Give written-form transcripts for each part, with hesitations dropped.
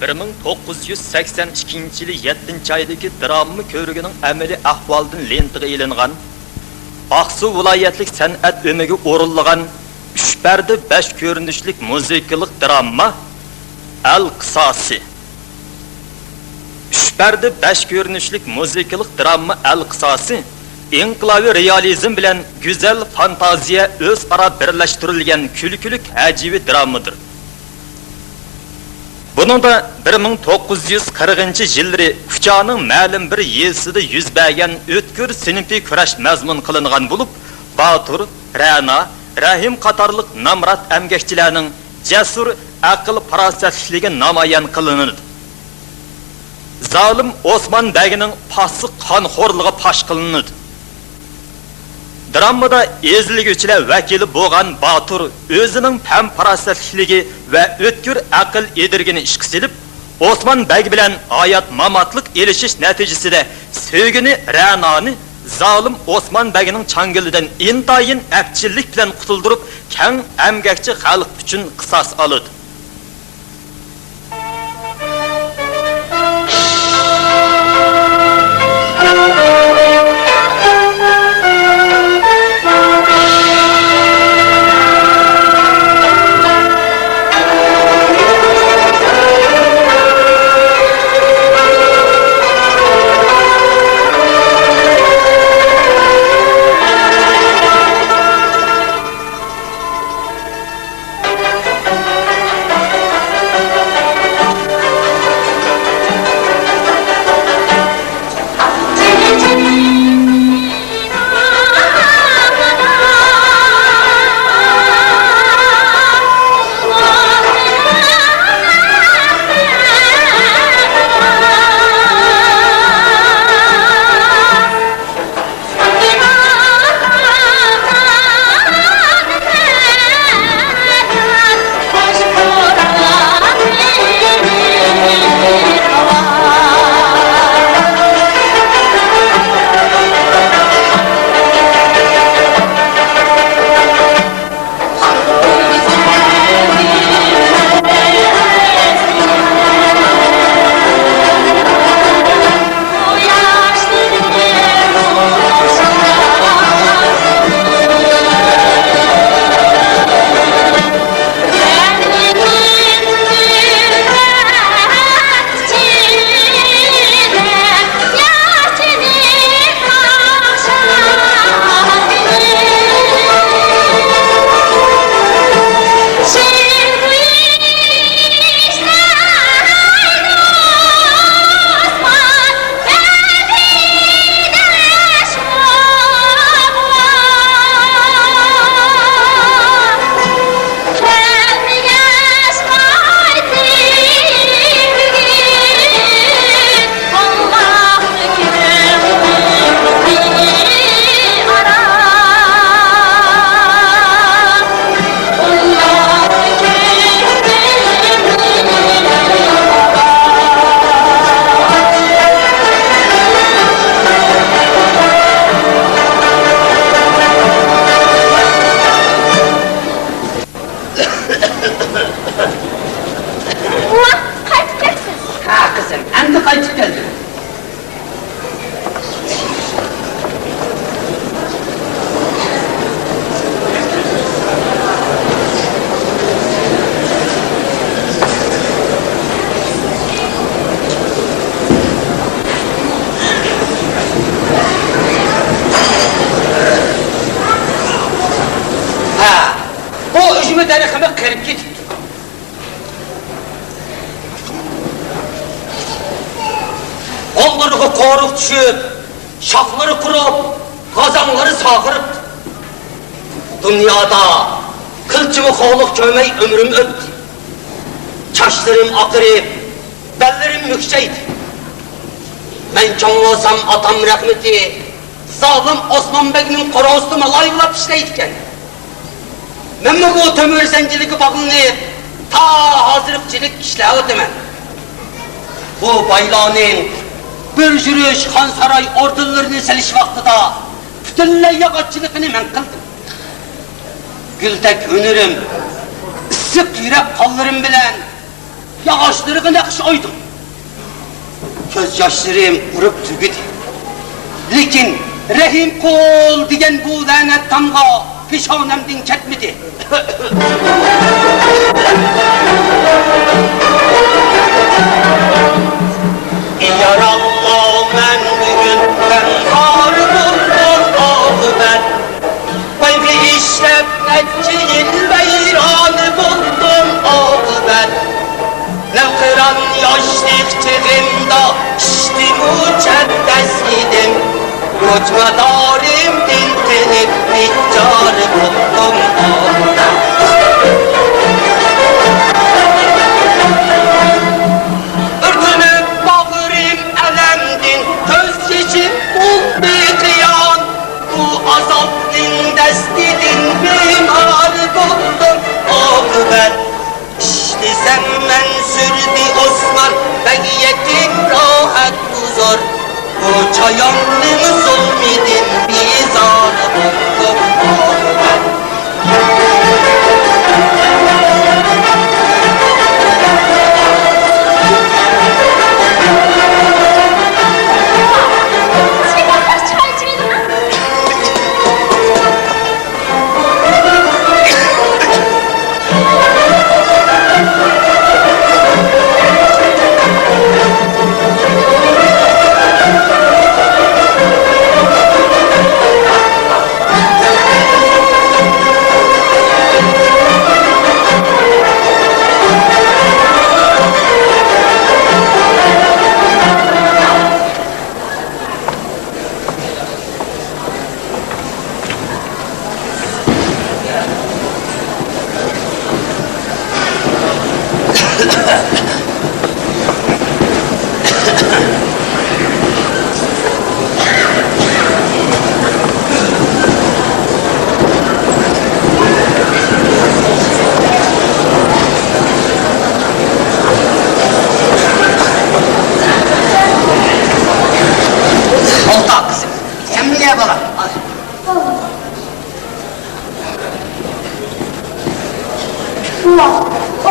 1982 yili 7 aydagi drama ko'rigining amaliy ahvolidan lentaga ilingan, Aqsu viloyatlik san'at o'miga o'rinlagan 3 parda 5 ko'rinishlik muzikalik drama Al-Qisosi. 3 parda 5 ko'rinishlik muzikalik drama Al-Qisosi inqilobiy realizm bilan go'zal fantaziya o'zaro birlashtirilgan kulkulik ajibi dramadir. Buningda 1940-yillari Kuchaning ma'lum bir yezida yuz bergan o'tkir sinfiy kurash mazmun qilingan bo'lib, Batur, Ra'no, Rahim qatorliq namrat emgakchilarning jasur aql farosatligi namoyon qilinadi. Zalim Osman Begining pasiq qonxo'rligi fosh qilinadi. Dramada ezilguvchilar vakili bo'lgan Batur o'zining fam farosatligi va o'tkir aql edirgini ishga silib, Osman Beg bilan hayot mamatlik elishish natijasida sevgini Ra'noni zalim Osman Begining changilidan intayin afchillik bilan qutuldirib, keng emgakchi xalq uchun qisos oladi. Onlarga qoruq düşüp, şafları kurup, kazanları sağırıp, dünyada kılçımı qoğluq köymey ömrüm öttü. Çaşlarım akırıp, bellerim mükşeydi. Men çoğulsam atam rahmeti, zalim Osman Beg'nin korosuna layıqlap işleydiken. Men bu tömür zenciligi bağlanıp, ta hazırlıkçılık işleği demen. Bu baylanın bir jürüş Han Saray ordularını seliş vaxtıda bütünley yağatçılıkını men kıldım. Gültek hünürüm, ısık yürek kollarım bilen yağışları nakış oydu. Gözyaşlarım vurup tügüdü. Lekin Rahim kol diyen bu lanet tamga pişonemden ketmedi. Yarallah men bugün tenhar buldum oğlu ben. Bayvi işlep etçiyin beyranı buldum oğlu ben. Nevkıran yaşlık çığımda işte müçeddes idim. Koçmadarım dintenip niccarı buldum oğlu ben. Osman begiyetim rahat huzur. Bu çayonluğu zulmedin bizarı buldum oğlu ben.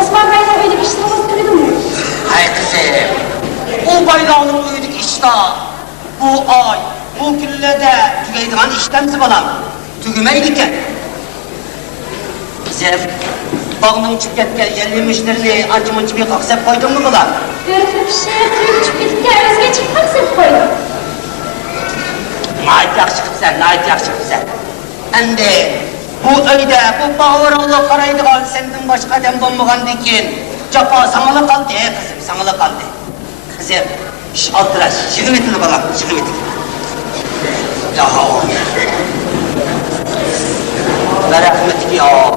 Osman Bey'le öyle bir işlerimiz duydun mu? Hay kızım, o bayrağını duyduk işte. Bu ay, bu küllede tügeydiğin işlemsi balam. Tügümeydikken. Kızım, bağının çıketken yerli müşterini acımıncı bir kaksep koydun mu balam? Öyle bir şey duyup gitken özge çıkmak sen koydun. Nait yakışıklı nait yakışıklı. Hem de bu öyde, bu bağırılı karaydıgan senden başka adam bulmagan dikin. Capa sanalı kaldı kızım, sanalı kaldı. Kızım, şş altıraş, şıkım etini balam, şıkım etini. Daha o. Ve rahmetli ya.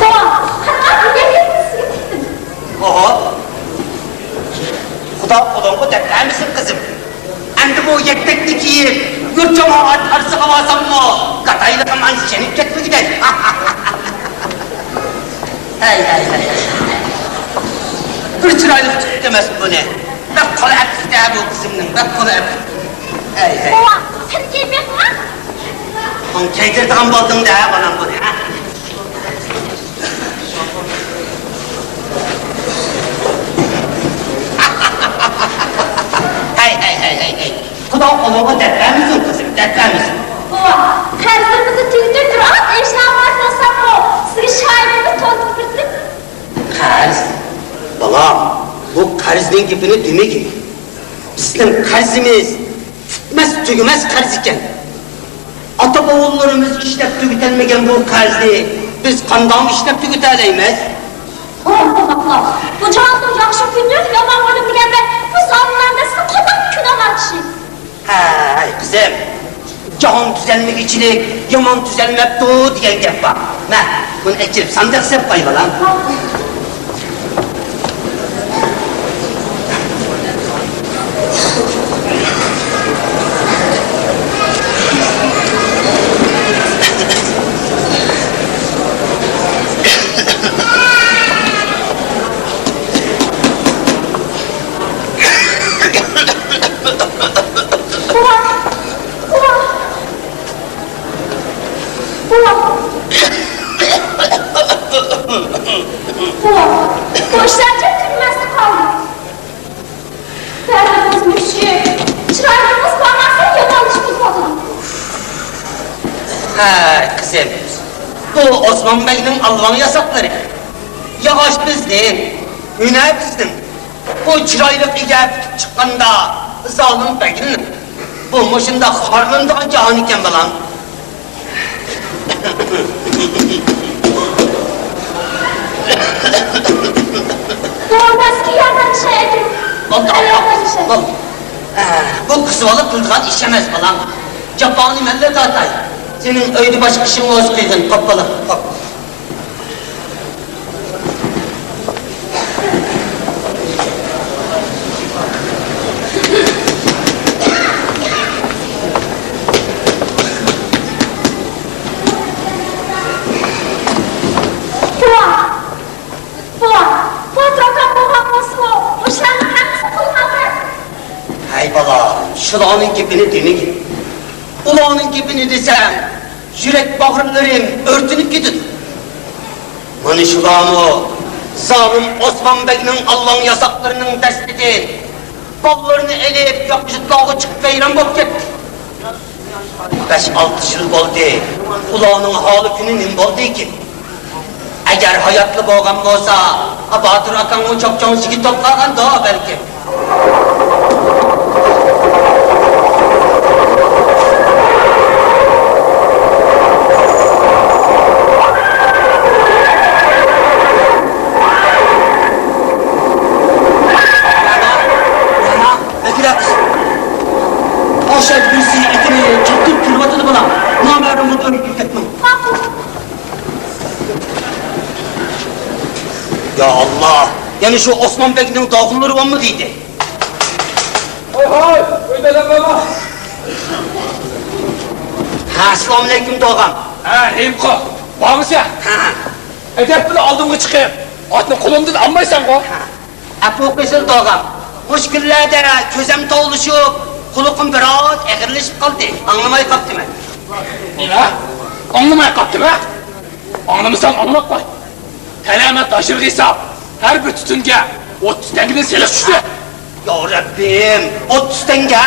Tamam, hatta bir yakın Oho. Kuda kulağımı tekrar mısın kızım? Hem de bu yektekteki yurt cemaat arsı havasan mı? Kataylı kaman senip ketme gider. Hey hey hey. Bir çıraylık çıktı demez bu ne? Bak kolu hep de bu kızımın, bak kolu hep. Hey hey. Baba, sen gelmek mi? On keydirdiğim buldum da bana bu ne ha? Hey hey hey hey hey. Kuda kolumu dertler misin kızım, dertler misin? Baba, kızımızı tüydür at, eşyalar olsam o. Sizi şaibini tozlupırtık. Karz. Balam, bu karzın gibini düğme gibi. Bizim karzımız tütmez tügümez karz iken. Ata bavullarımız işlep tügütelmegen bu karzı biz kandan işlep tügüteleymez. Baba, bu canlı yakşı günlük yaman oğlum degende bu zamanlarda size kodak gün amaçlı. Hay kızım, can düzelmek için yaman düzelmek doğu diyen gep var. Ne? Bunu ekirip sandık sep koy balam. Bu işlerce kırmızı kaldı. Derdimiz müşkül. Çırağımız parmaksa yaman iş tutmadı. Ha kızım, bu Osman Bey'in Allah'ın yasakları. Yavaş bizden, hüner bizden. Bu çıraylık iger çıkkanda zalim Bey'in bu başında harlında cahan iken balan. Doğmaz ki yerden şey edin. Yerden şey. Bu kısvalık kıldıgan işemez balan. Capani melle tatay. Senin öydü baş kışın olsun dedin, kapalı. Kap. Hay bala, şulanın gibini demek. Ulanın gibini desem, yürek bağrımlarım örtünüp gidiyor. Mani şulanı, zalim Osman Bey'in Allah'ın yasaklarının tespiti, ballarını elip yakışıklığı çıkıp beyran bok gitti. 5-6 yıl oldu, ulanın halı gününün oldu ki. Eğer hayatlı boğam olsa, Bahadır Akan'ın çok çonsiki toplagan daha belki. Aşağı birisi etini çaktırıp kırbatılı bana. Namerdim bunu dönüp yükletmem. Ya Allah! Yani şu Osman Bey'in dağılları var mı değildi? Hay hay! Ödelen baba! Ha, selamünaleyküm doğam. Ha, Himko! Var mısın? Ha, Edep bile aldığımı çıkayım. Atını kolumdan almaysan ko. Apo kızıl doğam. Hoş günlerde közem toğuluşup, kulukum biraz eğirleşip kaldı. Anlamayı kaptım ben. Nima? Anlamay kaptım ha? Anlamasan anlamak koy. Telemet taşır hesap. Her bir tütünge 30 tengiden selik düştü. Ya Rabbim, 30 tenge.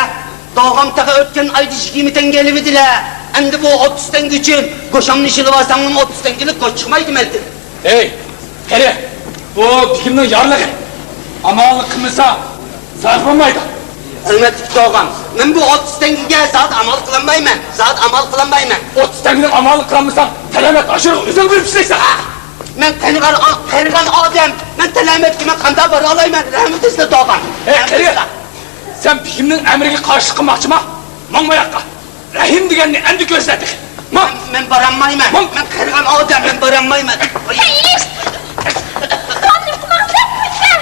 Doğam tağı ötken aydı 20 tengeli bidiler. Endi bu 30 tenge için koşamın işini varsanın 30 tengelik koş çıkmaydım elde. Hey! Hele! Bu fikrimden yarlığı. Amallık kımırsa sarflamaydı. Hürmetli doğam, ben bu 30 tengeye zat amal kılanmayım. Zat amal kılanmayım. 30 tengiden amallık kılmışsan telemet aşırı özel bir pişleysen. Ben kayırgan adam, ben telamet kime kanda var alayım ben, rahmet isle doğan. Hele! Sen fikrimden emrine karşı kılmakçı mı? Manmayakka. Rahim digenini endi gözledik. Ma! Ben baranmayım ben kayırgan adam, ben baranmayım ben. Hayır! Tanrım kulağım sen lütfen!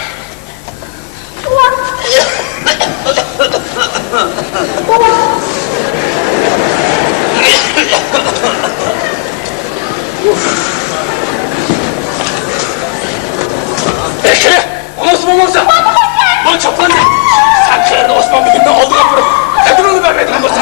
Hele! O nasıl olmazsa? Lan çaplan ne? Sen kırdı Osman Bey'in aldığını yapıyorum. Edin onu vermedin ama sen.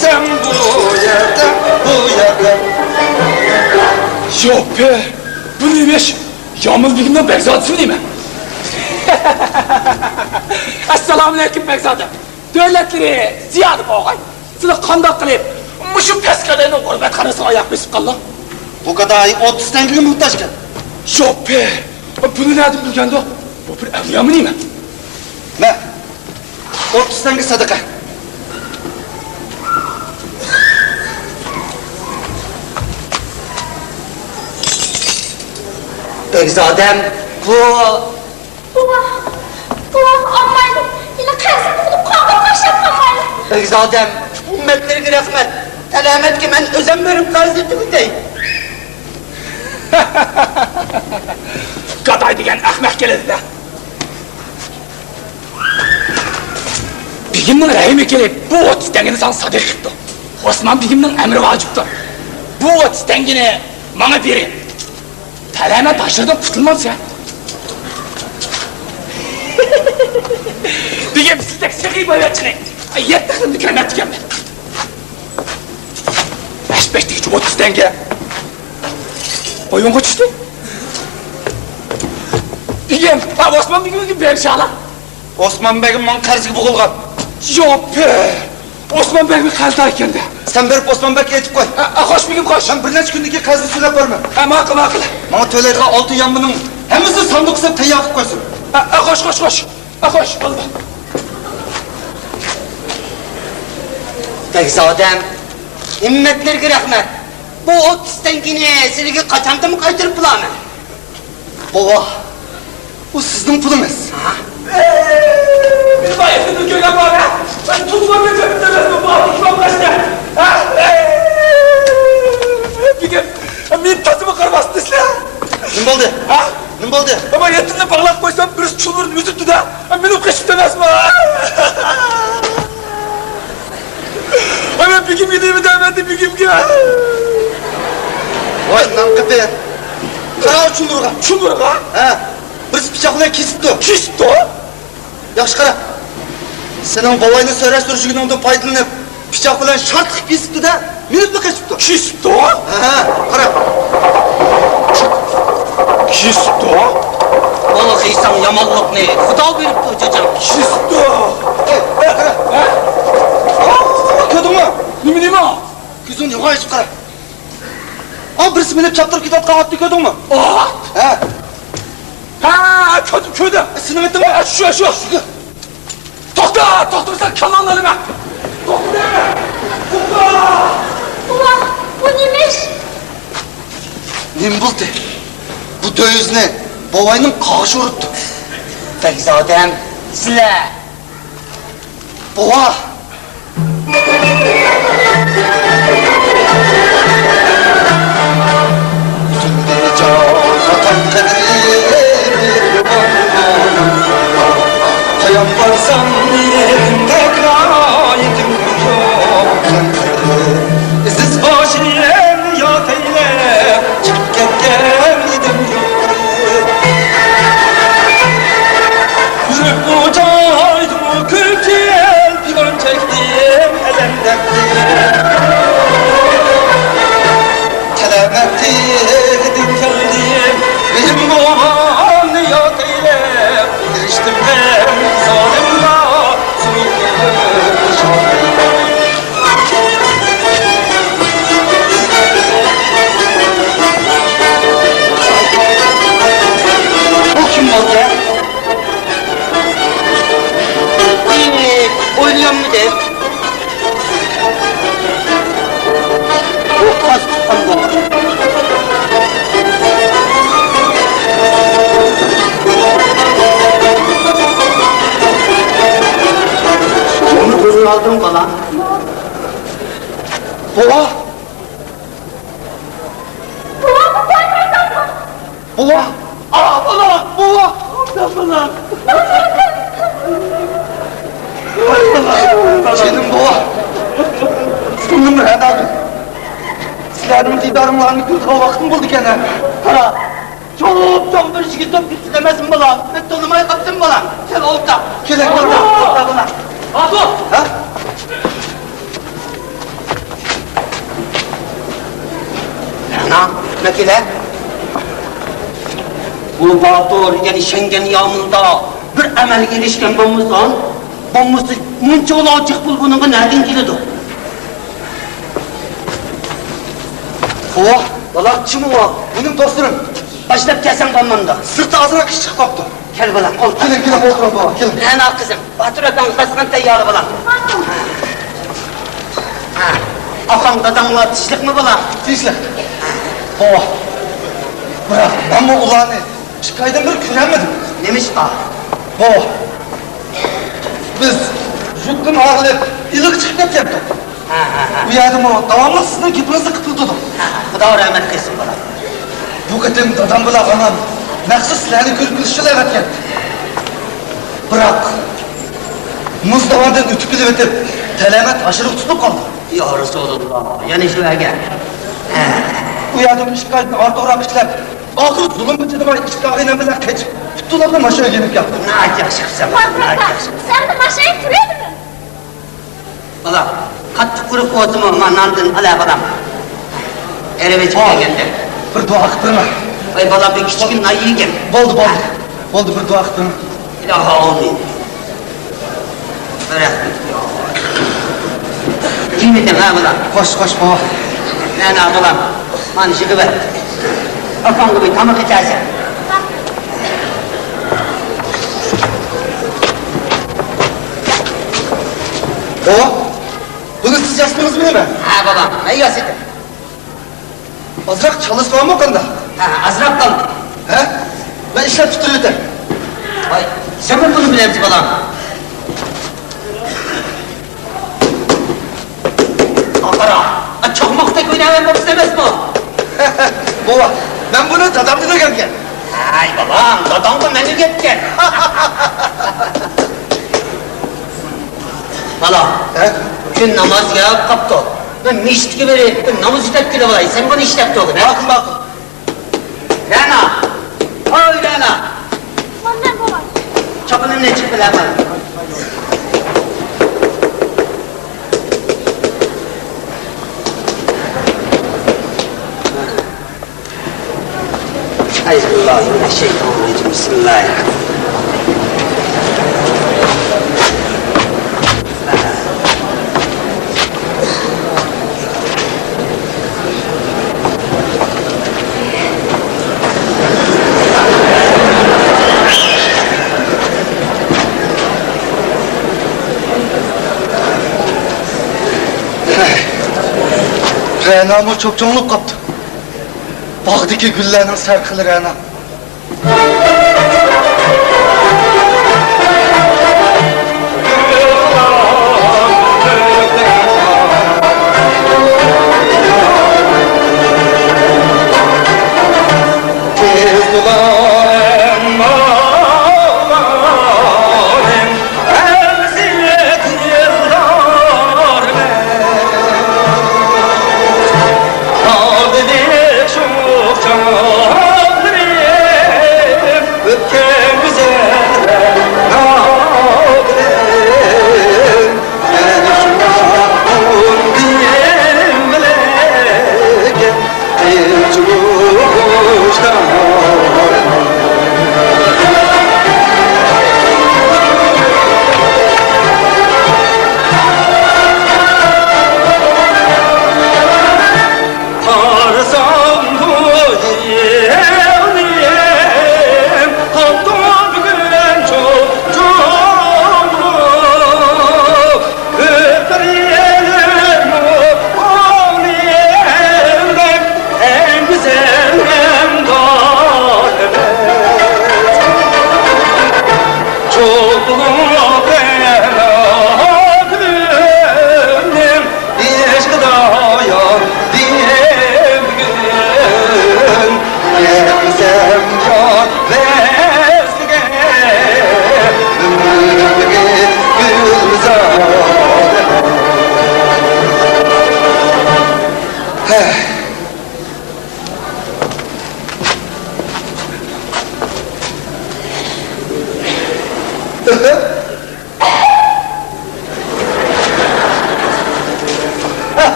Sen bu yerde Yok be! Bu neymiş? Yağmur bilgimden Bekzad'sın değil mi? Esselamunaleyküm Bekzad'ım. Devletleri ziyade boğay. Sizi kandak kılıp, muşum peskadenin gurbet karısına ayak besip kaldı. bu kadar 30 tengeli muhtaç gel. Yok be! Bunu nereden bilgendi o? Bu bir evliya mı değil mi? Ne? 30 tenge sadaka. Bekzadem, bu... Buva, ammaylı. Yine kayasın bulup kalkıp kaşıp ammaylı. Bekzadem, ümmetlerine rahmet. Selamet ki ben özen verip kazdıktım deyim. Gaday degan ahmoq keladi-da. Begimning rahimi kelib, bu 30 tangini san sadiq qilibdi. Osmon begimning amri vojibdir. Bu 30 tangini menga bering. Talama tashirdan qutulmasa. Begim sizdek siqiy bo'layotchining. Yetti xil dukonlar tugaman. Beş 30 tanga. Oyunga tushdi. Begim, Osmon begimga berishali. Osman Begim bana karşı boğulgan. Yok be! Osman Bey'in kazda ekende. Sen verip Osman Bek'e etip koy. Hoş begim, hoş. Sen bir neçe gündeki kazı sülep verme. Makul. Bana töyleydiği altın yanmının hemisi sandık kısıp teyyakıp koysun. Hoş. Hoş, oldu. Bekzadem, ümmetlerine rahmet. Bu 30 tengini sizge kaçanda mı kaytırıp bulamı? Baba, bu sizin pulunuz. Bir bayısını köye bana. Ben tutmam efendim demez mi? Bu tutmam başta. Begim, benim tatımı kırmasın desle. Ne oldu? Ne oldu? Ama yetimle bağlap koysam birisi çulur müzüktü de. Benim kışıp demez mi? Ben Begim gideyim demedi Begim'e. Vay lan köpeğe. Kara çulurga. Çulurga? He. Birisi bıçakla kesipti. Kesipti o? Yaxşı kara. Senin babayla söyler sürücüğün ondan faydalanıp bıçak bilen şart kesipti de minutla kesipti. Kesipti o? Kara. Kesipti o? Oğlum insan yamanlık ne? Kuda verip hocacığım. Kesipti o? Kara. Kötü mü? Ne o? Gözün yukarı çık kara. Birisi beni çaptırıp gidip kapattı kötü mü? He. Ha, kötü. Sınıf ettin mi? Şu. Doktor sen kanalları ver. Buva, bu neymiş? Ne buldu? Bu döviz ne? Babayının kaşı uruttu. Bekzadem, sizle. Baba. Hayat varsan yerinde kaydım yok. Siz başlayan yat eyle, çıkıp geldim yürüp ucaydım, külçel bir ön çektim, telemetti gidip geldim, benim babam yat eyle, giriştim ben zalimla, Bu kim oldu ya? Oynayan mı de? Bu kas tutan bu. Onu gözünü aldın bana. Baba! Baba! Baba! Senin baba! Sundum mu herhalde? Sizlerin didarımlarını gözüme vaktim buldu gene. Kara, çok bir şey top istemesin bana. Ben tanımayı kaptım bana. Gel ol da. Gel, Ol da bana. Batu! Ha? Ana, ne kile? Bu Batur, yani Şengen yağmında bir emel gelişken bombuzdan, bombuzu munca olacak bul bunun nereden geliyordu? Baba! Balakçı mı var? Benim dostum. Başlayıp gelsen bombamda. Sırtı ağzına kış çık koptu. Gel bana, ol. Gelin oturun baba, gelin. Ana kızım, Batur'a ben kaskan teyyarı bana. Afan dadanla tişlik mi bana? Tişle. Baba! Bırak, ben bu ulanı 2 aydan beri göremedim. Neymiş ağa? Bu. Biz yuttum ağırlayıp ilik çıkıp yaptık. Bu yardım o devamlı sizin gitmenizi kıpırdadım. Xudo rahmet qilsin bolam. Bu kadın dadam bilan anam maxsus sizlarni ko'rib bilishchilar ekan. Biroq muzdavandan o'tib kelib o'tib, talamat ashiriq tutib qoldi. Ya Rasululloh, yana shu aga. Bu yerda 2 oydan ortiqroq ishlab, oxiri zulm ichida 2 oydan bilan qechib, putularni mashinaga kelib keldi. Nəhayət yaxşı qızım, Bak nəhayət bak yaxşı. sen de maşayı kırıyordun mu? Bolam, qattiq quruq o'zimi manandan ala bolam. Eve chiqib keldi. Bir duo qilib turma. Voy bolam, bir kichkina nay yegan. Bo'ldi. Bo'ldi, bir duo qilib turma. Ilohi amin. Rahmat. Yemedin ha bolam. Qo'sh baba. Nana bolam, mana shu gibi. Afon gibi tamak içersin. Bugün siz yazmıyorsunuz mu ben? Ha babam, ne yazıdı? Azrak çalışmam mı kanda? Ha, azrak kaldı. He? Ben işler tutuyorum. Vay, sen mi bunu bilemsin babam? Akara, çakmakta oynamam bak istemez mi? Baba, ben bunu dadamdan geldim. Ay babam, dadam da beni getken. Bala, He? gün namaz ya kaptı. Ben mişt gibi namaz işletti de vallahi, sen bunu işletti oğlum. Bakın. Rana, oy Rana. Ondan baba. Çapının ne çıktı lan bana? Euzubillahimineşşeytanirracim. Bismillahirrahmanirrahim. Renamı çok çoğunluk kaptı. Bağdaki güllerinin sarkılı Rena.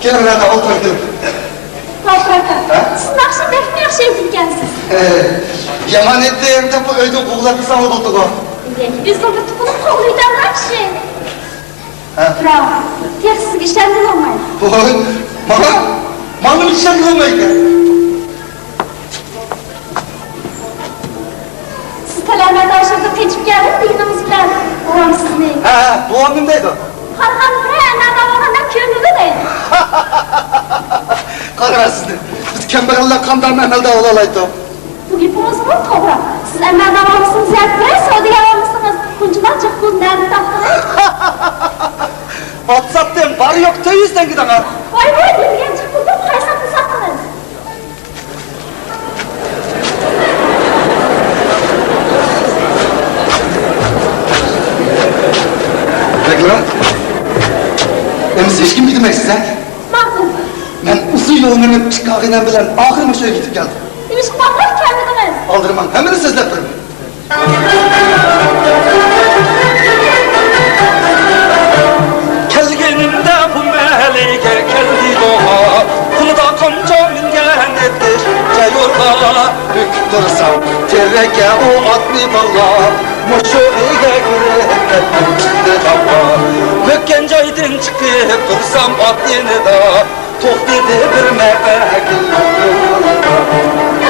Gelin Rena, otur gelin. Bak siz akşam pek ne yakşı edilgensiniz. Yaman ettiğimde bu öydü koğulatı sana olduk o. Biz de bu tukulun koğluydan akşı. Ha? Bravo. Tek siz işlemden olmayın. Oy, malum içten olmayın. Siz kalamet aşağıda teçip geldin de yine müzikler. Oğlan siz neyin? Bu annemdeydi o. Harhan buraya nereden olandan köyünüzde değil. Kalkın siz de. Biz kambag'allar qanday amalda olaydi? Bu gapimiz bu to'g'ri. Siz amal davomisiz yapmay, savdoga olmisiz? Bunchalar jiq bundan topdingiz. Ot satdim, bari yo'q 200 dan gidaman. Voy degan jiq bundan qaysatni sotdingiz? Bekle. Emis hech kim bilmaysiz ha? Ma'qul. Men uzun yo'lni chiqargan bilan oxiri o'sha yerga yetib keldim. Nima qilmoqlar kelmadingiz? Aldırmam, hemen sizlep durun. Kelgenimde bu melike geldi doğa, bunu da kanca mingen ettir cayorga. Büküp dursam, terreke o atlı balla, moşöyle güreğe tapma. Mökken caydın çıkıp dursam atlını da, tok dedi bir mebekil.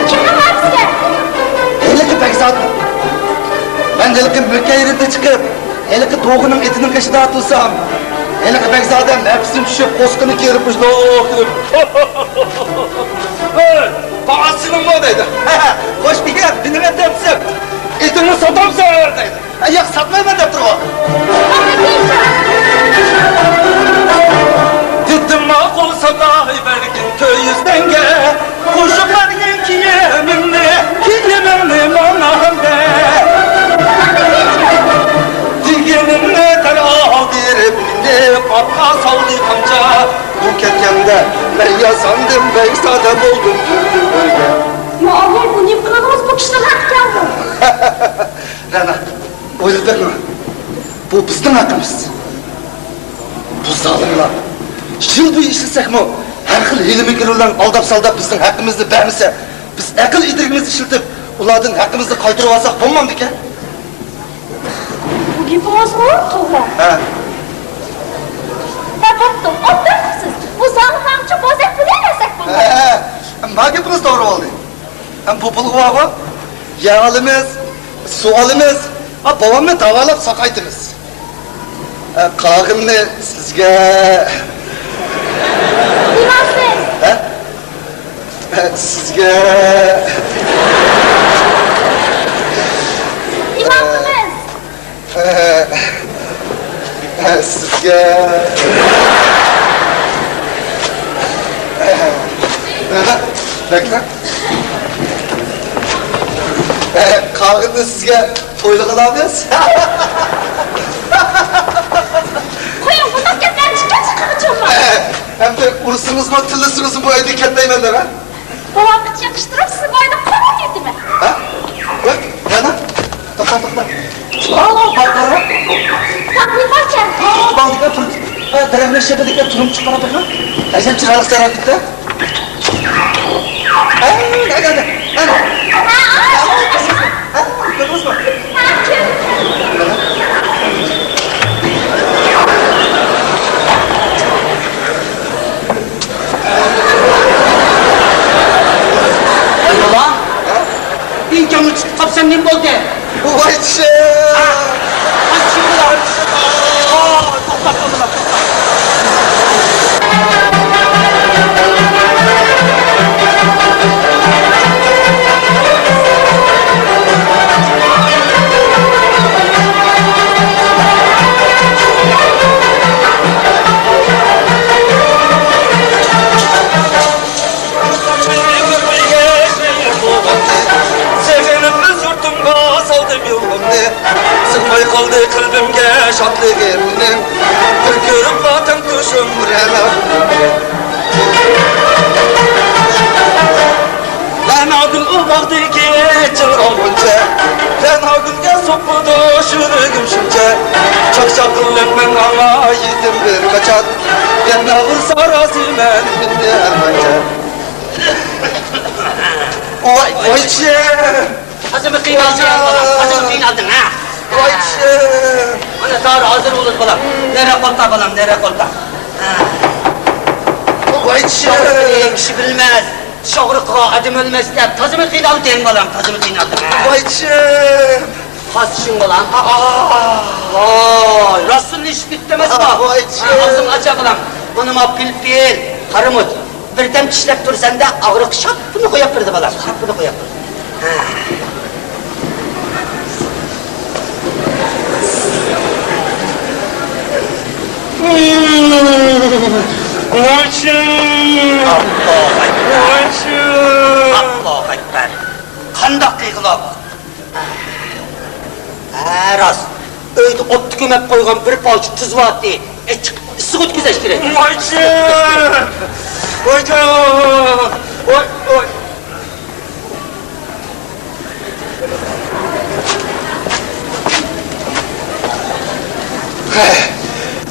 Kimni qilyapsizlar? Eliki pek zaten. Ben eliki mükke yerinde çıkıp, eliki toğunun etinin kaşına atılsam, eliki pek zaten nefsim düşüp, koskunu kerip uçtu, Bağasının mı dedi? hoş bir yer, benim etepsim. Etini satam severdi. Yok satmayı ben de durma. Dedim mağul saday vergin köyüzden ge, kuşu vergin ki yeminli bana de. Digenim ne der aldirip ne patka saldı kanca. Bu ketkemde ben yasandım, ben sadem oldum türlü bölge. Ya Allah, bu nima qilamiz? Bu kishilar haq keldi. Rana, o'ylab bakma. Bu bizning haqqimiz. Bu zolimlar. Yil bo'yi ishlatsak-mu, har xil hilmi bilan aldab-saldab bizning haqqimizni bermasa, biz aql idrigimizni ishlatib, ulardan haqqimizni qaytarib olsak bo'lmamdi-ku? Bu gapimiz bu to'g'ri. Ha. Bo'pti, o'tiribsiz. Bu zolim hamchi bozak bilaversak bo'ladi. Nima gapimiz to'g'ri bo'ldi? Bu pulg'oqi, yağlımız, sualimiz, babamni davalab saqaytimiz. Qog'imni sizga... Nimasiz? Ha? Sizga... Nimamiz? Sizga... Bekle. Qog'imni sizga to'yli qilamiz. Qo'ying, bunday gaplarni chiqarib chiqarib Hem de urusunuzmu, tılısınızmı bu evde kendeyim ben ha? Bu vaqt yaqishtirib, siz boyda qolib ketdimi? Ha? Bak, yana. To'xta. Baklara. Taqdim barcha. Baldiga tur. Daraxtlar shakadiga turum chiqaradi ha? Ajab chiroq sarabda. Ana. Ko'rdingizmi? Ulan, imkanı çıkıp kapsam ne oldu? Vayçı. Az şimdi lan. Toprak oldular. Sıkmay kaldı kalbimge şatlık erimden. Bir görüp vatan kuşum buraya. Ben adım o baktı ki çıl olunca. Ben adım ya sokudu şürügüm şunca. Çok çakıllık ben ama yedim bir kaçat. Ben ağır sarası ben bindi ermanca. Vayçı. Hazır kıynaldın ya bana. Hazır kıynaldın ha. Vayçı. Ana doğru hazır olur balam. Nereye kolta balam, nereye kolta? Vayçı. Şahırı kişi bilmez. Şahırı adım ölmez de. Tazımı kıynaldın balam, tazımı kıynaldın ha. Vayçı. Hasçın balam. Rasul'un iş bitmez mi? Vayçı. Ağzım aça balam. Onuma pilpil, harımut. Birden kişilep dursan da ağrık şapını koyup durdu balam. Şapını koyup durdu. Allahu Ekber. Kandak kıygılap. Rost. Öyde ot kömek koygan bir palçı tuz var diye. Issiq o'tkazish kerak.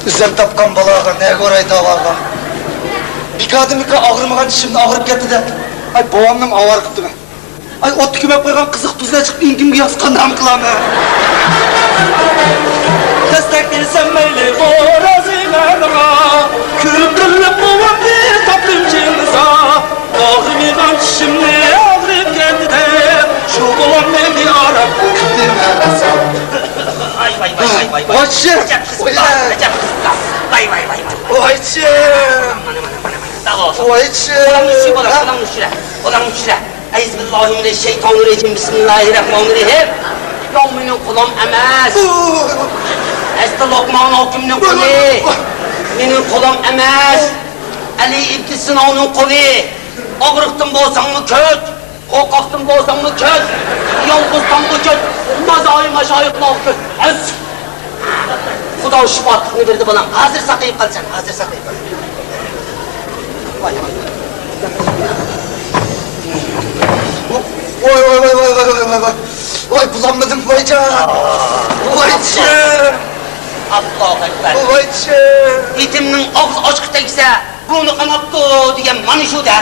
Üzem tapkan balağa ne koray tavalga. Bika ağrımagan şimdi ağrıp ketdi de. Ay babamның avar kıptı ben. Ay ot kömek koygan kızık tuzuna çıkıp ingimge yazkandan kılam ha. Desteklersem meyli borazılarına Küldürlüp babam bir taptım cimza Ağrımayan şimdi ağrıp geldi de Şu bulan beni arap Gittim herasa. Vay. Vayçı. Recep kızım Oy lan, lan. Recep kızım lan. Vay. Vayçı. Sağ ol. Vayçı. Ulan müşire. Euzubillahimineşşeytanirracim. Bismillahirrahmanirrahim. Ya benim kulum emez. Esti Lokman Hakim'nin kulu. Benim kulum emez. Ali İbni Sina'nın kulu. Ağrıktın bolsan mı köt? Korkaktın bolsan mı köt? Yalgızdan mı köt? Mazayı maşayıkla köt. Ez. Xudo şifatını verdi bana. Hazır sakayıp kalsan, hazır sakayıp kal. Vay. Vay. Vay bulamadım vayca. Vayçı. Allahu Ekber. Vayçı. Yetimning og'iz ochiq tegsa, buni qanotdi degan mana shu da.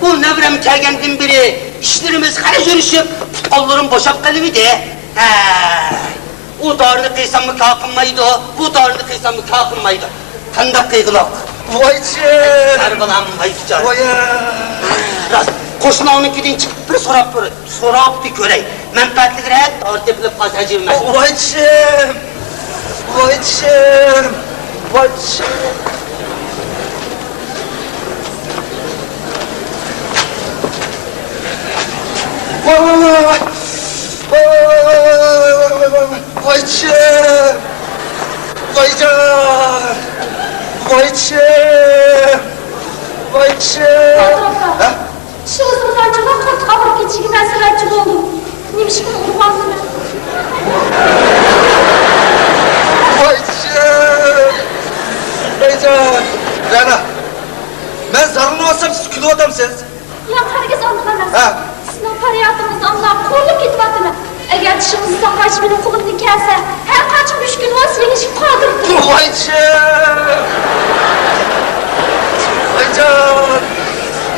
Bu nevram kelgandan beri ishlarimiz hali yurishib, qo'llarim bo'shab qolibdi. U dorini qiysam mukofot qilmaydi, bu dorini qiysam mukofot qilmaydi. Qanday qiyg'iloq. Vayçı. Sarbalam aytjar. Vaya. Rost, qo'shnoqnikidan chiqib bir so'rabdi ko'ray. Manfaatliroq tortib qolsa emas. Vayçı. Atrofda. Şu uzunlarcılar kat kavruk geçiki ben sıraçı oldum. Neymiş ki uğurmandı mı? Rana, ben zarılmazsam siz kilo adamsınız. Ya herkes anlamaz. Ha. Sizin parayatınız anlar, korluk gitmedimi? Eğer dişinizden kaç benim kulum dikerse, her kaç 3 gün olsa yenişip kaldırdım. Vayca.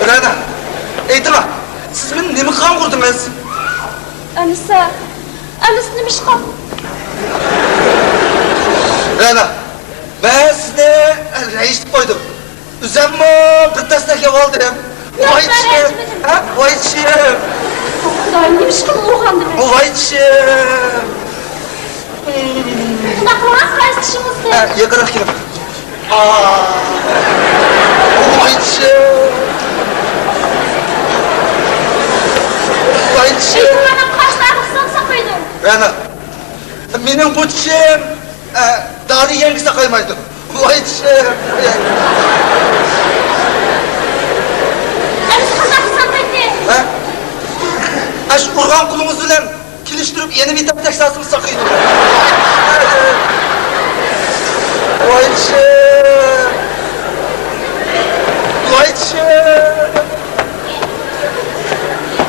Rana, eytime, siz beni nemi kan kurdunuz? Alice neymiş kap? Rana, ben size reislik koydum. Üzerime bir tasnak yavaldım. Yok, Vayçı. ben reismedim. Ha? Vayçı. Kudayım neymiş ki uğurhandı mı? Vayçı. Kulaklamaz kaç dişimizde. Yakırak gelin. Vayçı. Vayçı. Eğitimlerden kaçlarını saksakoydum. Rana, benim bu çiçeğim darı yengisi kaymaydı. Vayçı. Alice kazaksan peki. Ha? Aş urgan kulumuz bilen kiliştirip yeni bir tabi teksasımı sakıydı. Vayçı.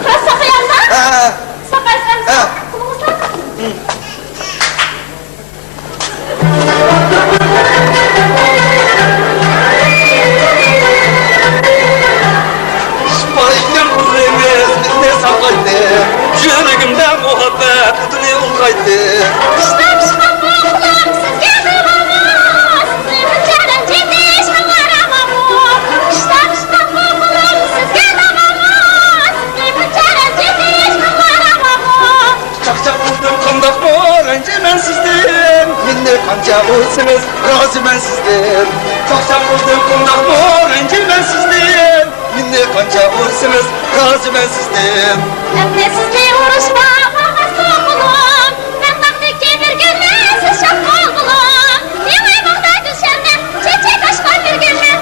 Ben sakayan lan. Ha. Sakaysan Ha. kulumu sak. Baydım kulemiz ne sakaydı Yüreğimde muhabbet ne ulgaydı İşte pişman oğlum sizge kıyamaz. Sizin canım ciddi şamarama bu. İşte pişman oğlum sizge kıyamaz. Sizin canım ciddi şamarama bu. Çak buldum kandak mor önce ben sizden Minne kanca olsunuz, razı ben sizden. Çak buldum kandak mor önce ben sizden Qancha ursangiz roziman sizdan. Endi sizga urushma, vaqasi bo'lum. Men taqdikka berganman, siz shafqat bo'lum. Sevay bog'da gulshanni, chechak oshqor berganman.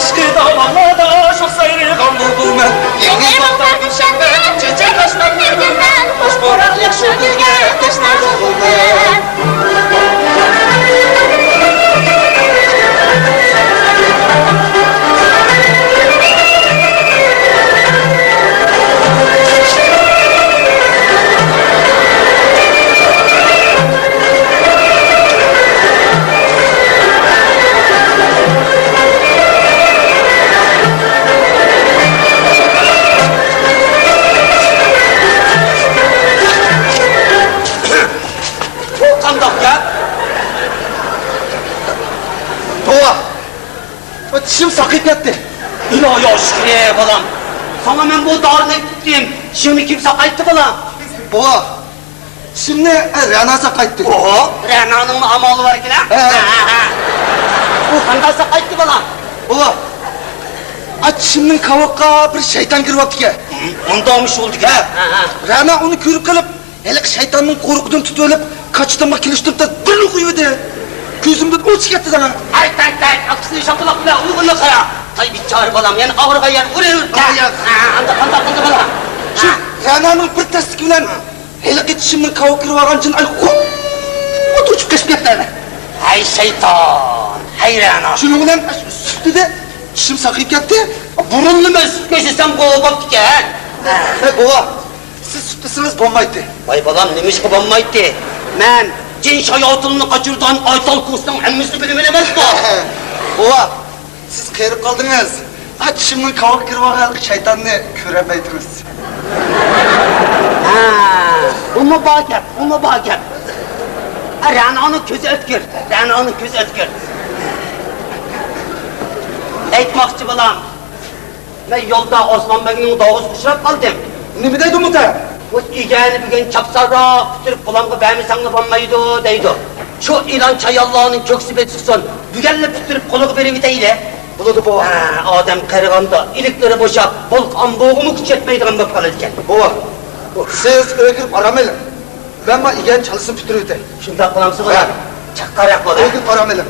Ishqi da'volarda shoh sayrigan bulbulman. Sevay bog'da gulshanni, chechak oshqor berganman. Xush bo'roq yaxshi gulga tashna bo'lman. Bu qandoq gap? Bova, o tishim saqib ketdi. Iloyo shukr, bolam. Sana men bu dorini tutdim. Shuni kim saqaytdi, bolam? Bova, tishimni Ra'no saqaytdi. Oho, Ra'noning amoli bor ekan. Bu qanday saqaytdi, bolam? Bova, tishimning qavoqqa bir shayton kiryapti ekan. Undomish bo'ldi ekan. Ra'no uni ko'rib qolib, haliq shaytonning qo'rqidan tutib olib, kaçtımga kelishtirdi, birni qo'ydi. Ko'zimdan o'ch ketdi sana. Ay, aksini şapılaq bilan uyg'unlik qara. Ay, bichora bolam, yana og'riq ayar uraverdi. Anda qanday qildi bolam? Shu Ra'noning bir tasdiki bilan haliq tishimning qavoq kirib olgan jin ay qo'p. O't uchib ketib ketdi. Hay shayton, hay Ra'no. Shuning bilan ustida tishim saqib ketdi. Burunni ko'rsam bo'g'ib ekan. Bova, siz sutdisiz bo'lmaydi. Voy bolam, nima ish qilolmaydi? Men jin shayotinni qochirdan aytol kursdan hammasini bilaman emas-ku. Bova, siz qerib qoldingiz. Tishimning qavoq kirib olgan shaytonni ko'ramaydingiz. Umi bor gap. Ra'noning ko'zi o'tkir, Ra'noning ko'zi o'tkir. Aytmoqchi bolam, men yo'lda Osmonbekning dog'iz uchrab qoldim. Nima deydi muta? O'z egani bugun chapsarroq tutirib qo'limga bermasangni bo'lmaydi deydi. Shu ilon chayolloning ko'ksiga chiqsin, buganlab tutirib qo'liga berib etayli. Bo'ladi bova. Odam qarig'anda iliklari bo'shab, bo'lqon bo'g'imi kuchatmaydigan bo'lib qoladi ekan. Bova, siz uyga kirib aramaylik. Ben ma igen çalışıp bitiriydi. Shunday qilamsiz bolam? Chaqqaroq bo'la. Uyga kirib aramaylik.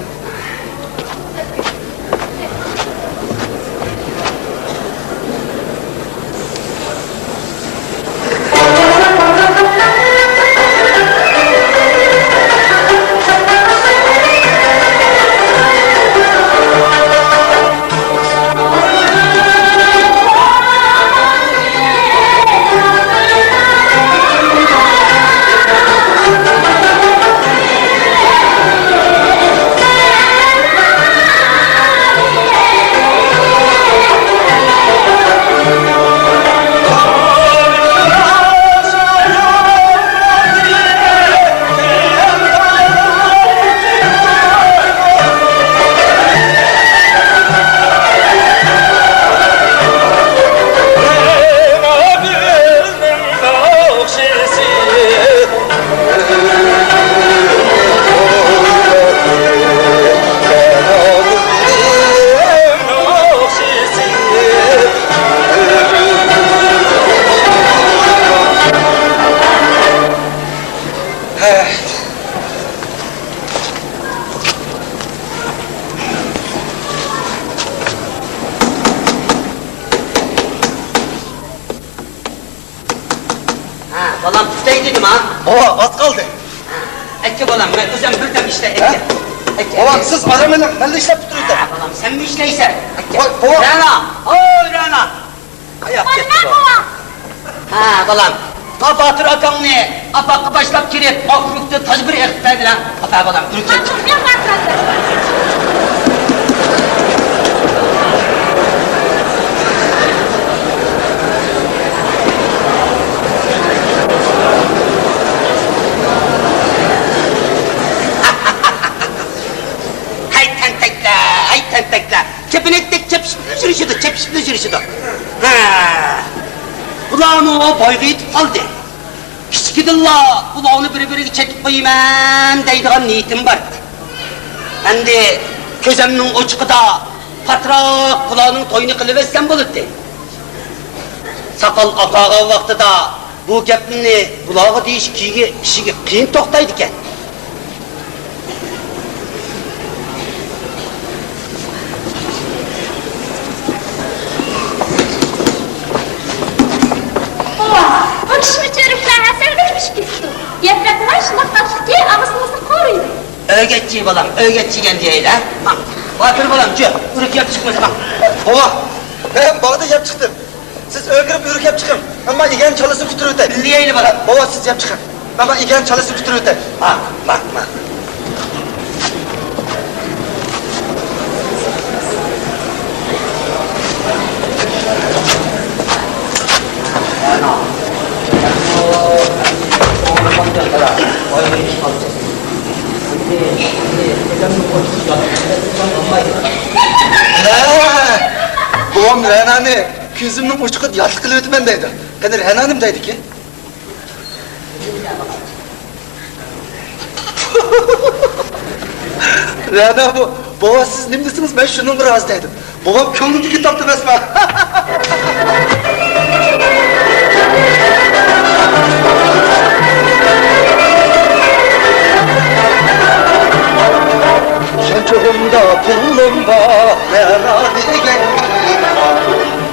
Balam tutay dedim ha. Baba az kaldı. Eke balam, ben özüm birden işte eke. Baba siz aramayın, ben de işlep bitiriydi. Balam sen mi işleysen? Baba. Rana, oy Rana. Ayak Bana gitti baba. Ha balam. Kafatır akan ne? Apakı başlap girip, okrukta tacbir ekipteydi lan. Apa balam, ürkek. Ben bakmadım. Hay tentekler. Kepenektek çepişimde jürüşüdü. Ha. Kulağını o boyga yetip kaldı. Kichkidilla kulağını bir-biriga çekip koyayım deydigan niyetim var. Endi ko'zimning ochiqida patroq kulağının toyunu qilib etsam bo'ladi. Sakal akağa vaqtida bu gapni bulağı deyiş kishiga qiyin to'xtaydi ekan. O kişi çörükler hasarlaşmış gitti. Yapraklar şılaklaştı ki ağzınızı koruyun. Öğretçi balam, öğretçi geldi eyle. Bak, batır balam, ürük yap çıkmasın bak. Baba, ben bağda yap çıktım. Siz öğrenip ürük yap çıkın. Ama igen çalısı kütür öte. Bildiğeyle balam. Baba siz yap çıkın. Ama igen çalısı kütür öte. Bak. Babam Renan'ı küzümün uçkut yatlı kılıp ötmen deydi. Kadir Renan'ım deydi ki. Rena bu, baba siz nimdesiniz ben şunun biraz dedim. Babam köngülü taptı resmen. Sen çoğumda pulum var, Rena diye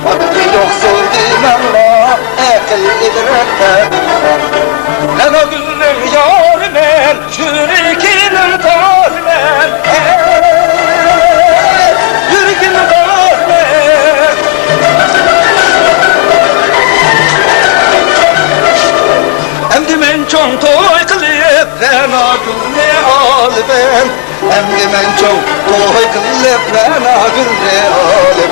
vakti yoksul dinanla, ekil idrakta. Rena gülüm yarmen, yüreğinin tarmen. Yüreğinin tarmen. Emdi men çoğun toy kılıp, Rena gülüne al ben. Emdi men çok toy kılıp, Rena gülüne alıp.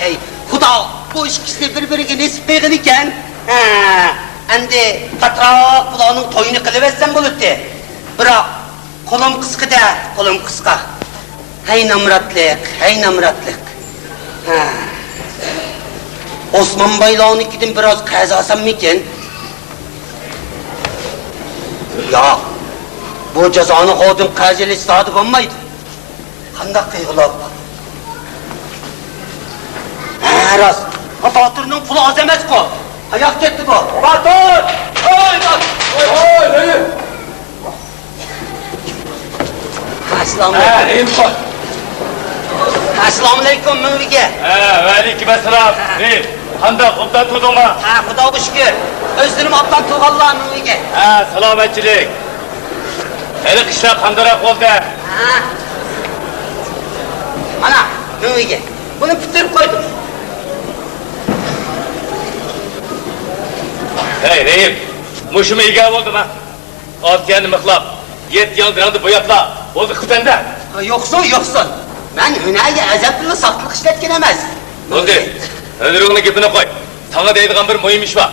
Hey. Xudo, bu ikisi bir-biriga nesib bergan ekan. Endi qattiqroq bularning to'yini qilib etsam bo'libdi. Biroq qo'lim qisqa-da, qo'lim qisqa. Hey namratlik. Osmon Baylovnikidan biroz qarz olsammikin? Yo'q. Bu jazoni xodim qarz elish sodi bo'lmaydi. Qanday qayg'ulab? Rost. Baturning puli oz emas ku. Ayoq ketdi bu. Batur! Oy! Assalomu alaykum Mingviga. Va alaykum assalom. Qanday xudda turdingmi? Xudoga shukr. O'zlarim otdan tug'anlar Mingviga. Salomatchilik. Hali qishlar qanday bo'ldi? Mana Mingviga. Buni bitirib qo'ydim. Hey Reyim, muşumu iyi oldu mu? Alt yanı mıhlap, yet yandırandı boyatla, oldu kıtanda. Yo'qsin. Men hünayga azapli saqliq ishlatgan emas. Oldu, öldürüğünü gipine koy. Sana deydiğen bir mühim iş var.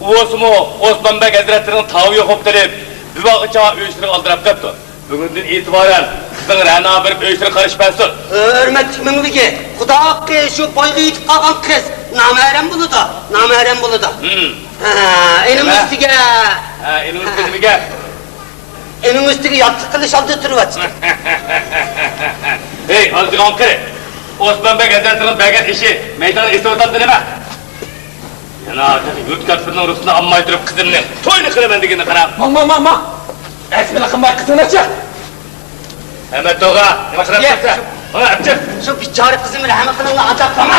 Osmo, Osman Bey Hazretleri'nin tavuğu koptarıp, bir vakıça öğüşünü aldırıp kaptı. Bugünden itibaren kızın Rana bir öğüşünü karışmasın. Hürmetli Mingviga, Xudo haqqi shu boyga yetib qolgan qiz namerem bunu da. Enim üstüge... Enim üstüge yattık kılıç aldı duruvat. Hey, azıcık Ankara. Osman Bey Hazretleri'nin belget işi, meydanı istiyordan deneme. Yana, yurt katfırının rusuna ammayı durup kızımını, toyunu kırımendigini kana. Ma. Esmine kımbar kızını çık. Hemen toga, yavaşına yapacaksa. Ona yapacak. Şu biçare kızımı rahmet kılınla acaklama.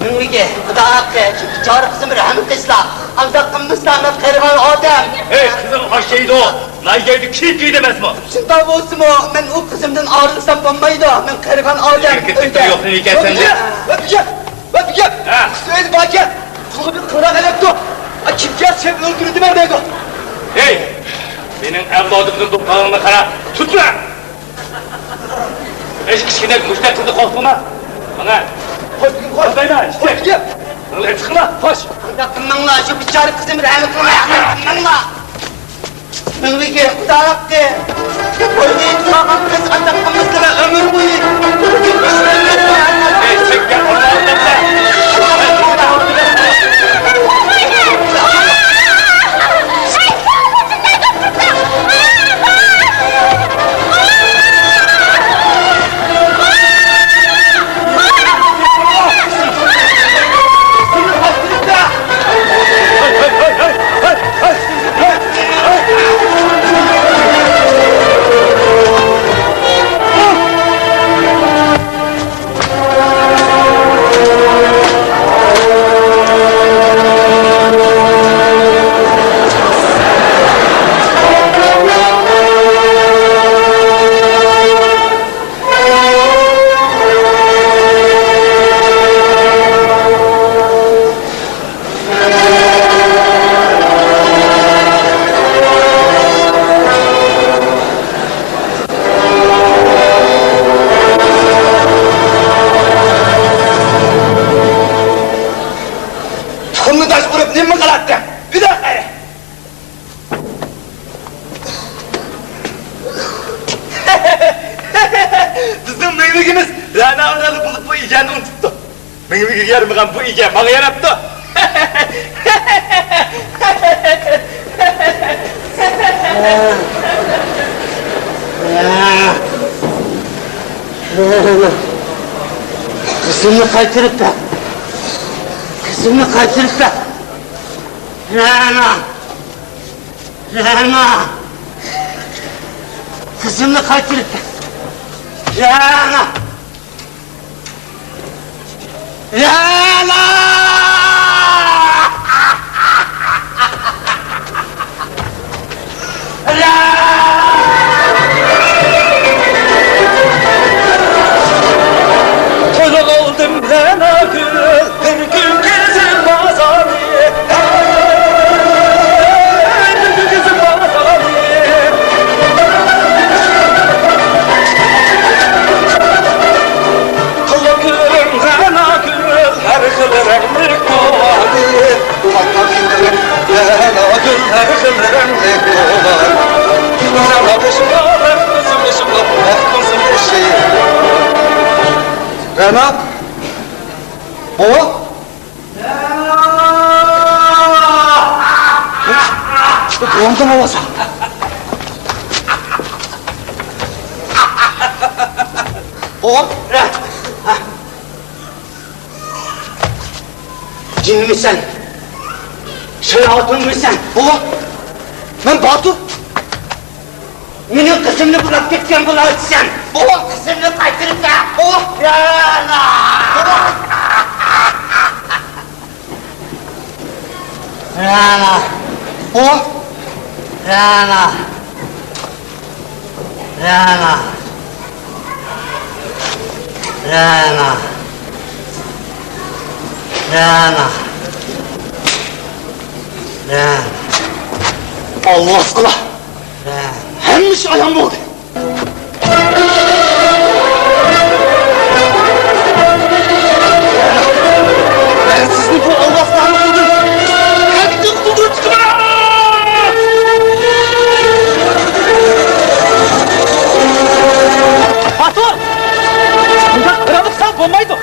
Mingviga, Xudo haqqi, şu biçare kızımı rahmet kılsa, acaklımızdan qirg'an odam. Hey, kızım aşağıydı o. Naygaydı kiyip demez mi? Shunday bo'lsa-mu, men u qizimdan ayrilsam bo'lmaydi. Men qirg'an odam. Erkeklikte yok ne iken sende. Öpücük. Söyledi baki. Kulu bir kırak elektu. Kim sen öldürdü ben deydi. Hey, benim evladımın toprağını kara tutma. Eş kişine müştek kızı korkma. Bana. Koş dayma işte. Öyle çıkma koş. Kınmanla şu biçare kızımı rahmet kılınla. Mingviga, Xudo haqqi. Boyga yetib qolgan qiz acaklımızdan ömür boyu. Hey, çek gel Allah'ın Tuxumni dash urib nima qilading? Bir daqiqa. Bizning meyligimiz Rana orali bulup bu egani unutibdi. Meyligiga yarmagan bu ega menga yarabdi. Kızımı kaçırıp da. Kızımı kaçırıp da. Rana. Rana. Kızımı kaçırıp da. Rana. Rana. Çocuk oldum ben akıl, her gün gezip pazarı. Her gün gezip pazarı. Kulaklarım ben akıl, her kıl renklik doğalı. Kulaklarım ben akıl, her kıl renklik doğalı. Sana başımda, kızım başımda, Kızım eşeği. Rana. Baba. Bu ondan havası. Baba. Cin misin? Şeyatın mısın? Baba. Ben Batur. Benim kızımı bırak gitken bulan sen. Baba. Kızımı kaçırıp da. Baba. Rana. Rana. Baba. Rana. Rana. Rana. Rana. Rana. Allah aşkına. Rana. Hemmiş ayağım oldu. Ben sizni bu Allah'tan buldum. Kalktık buldum çıkma. Batur! Bunda kıramık sağ olmaydı.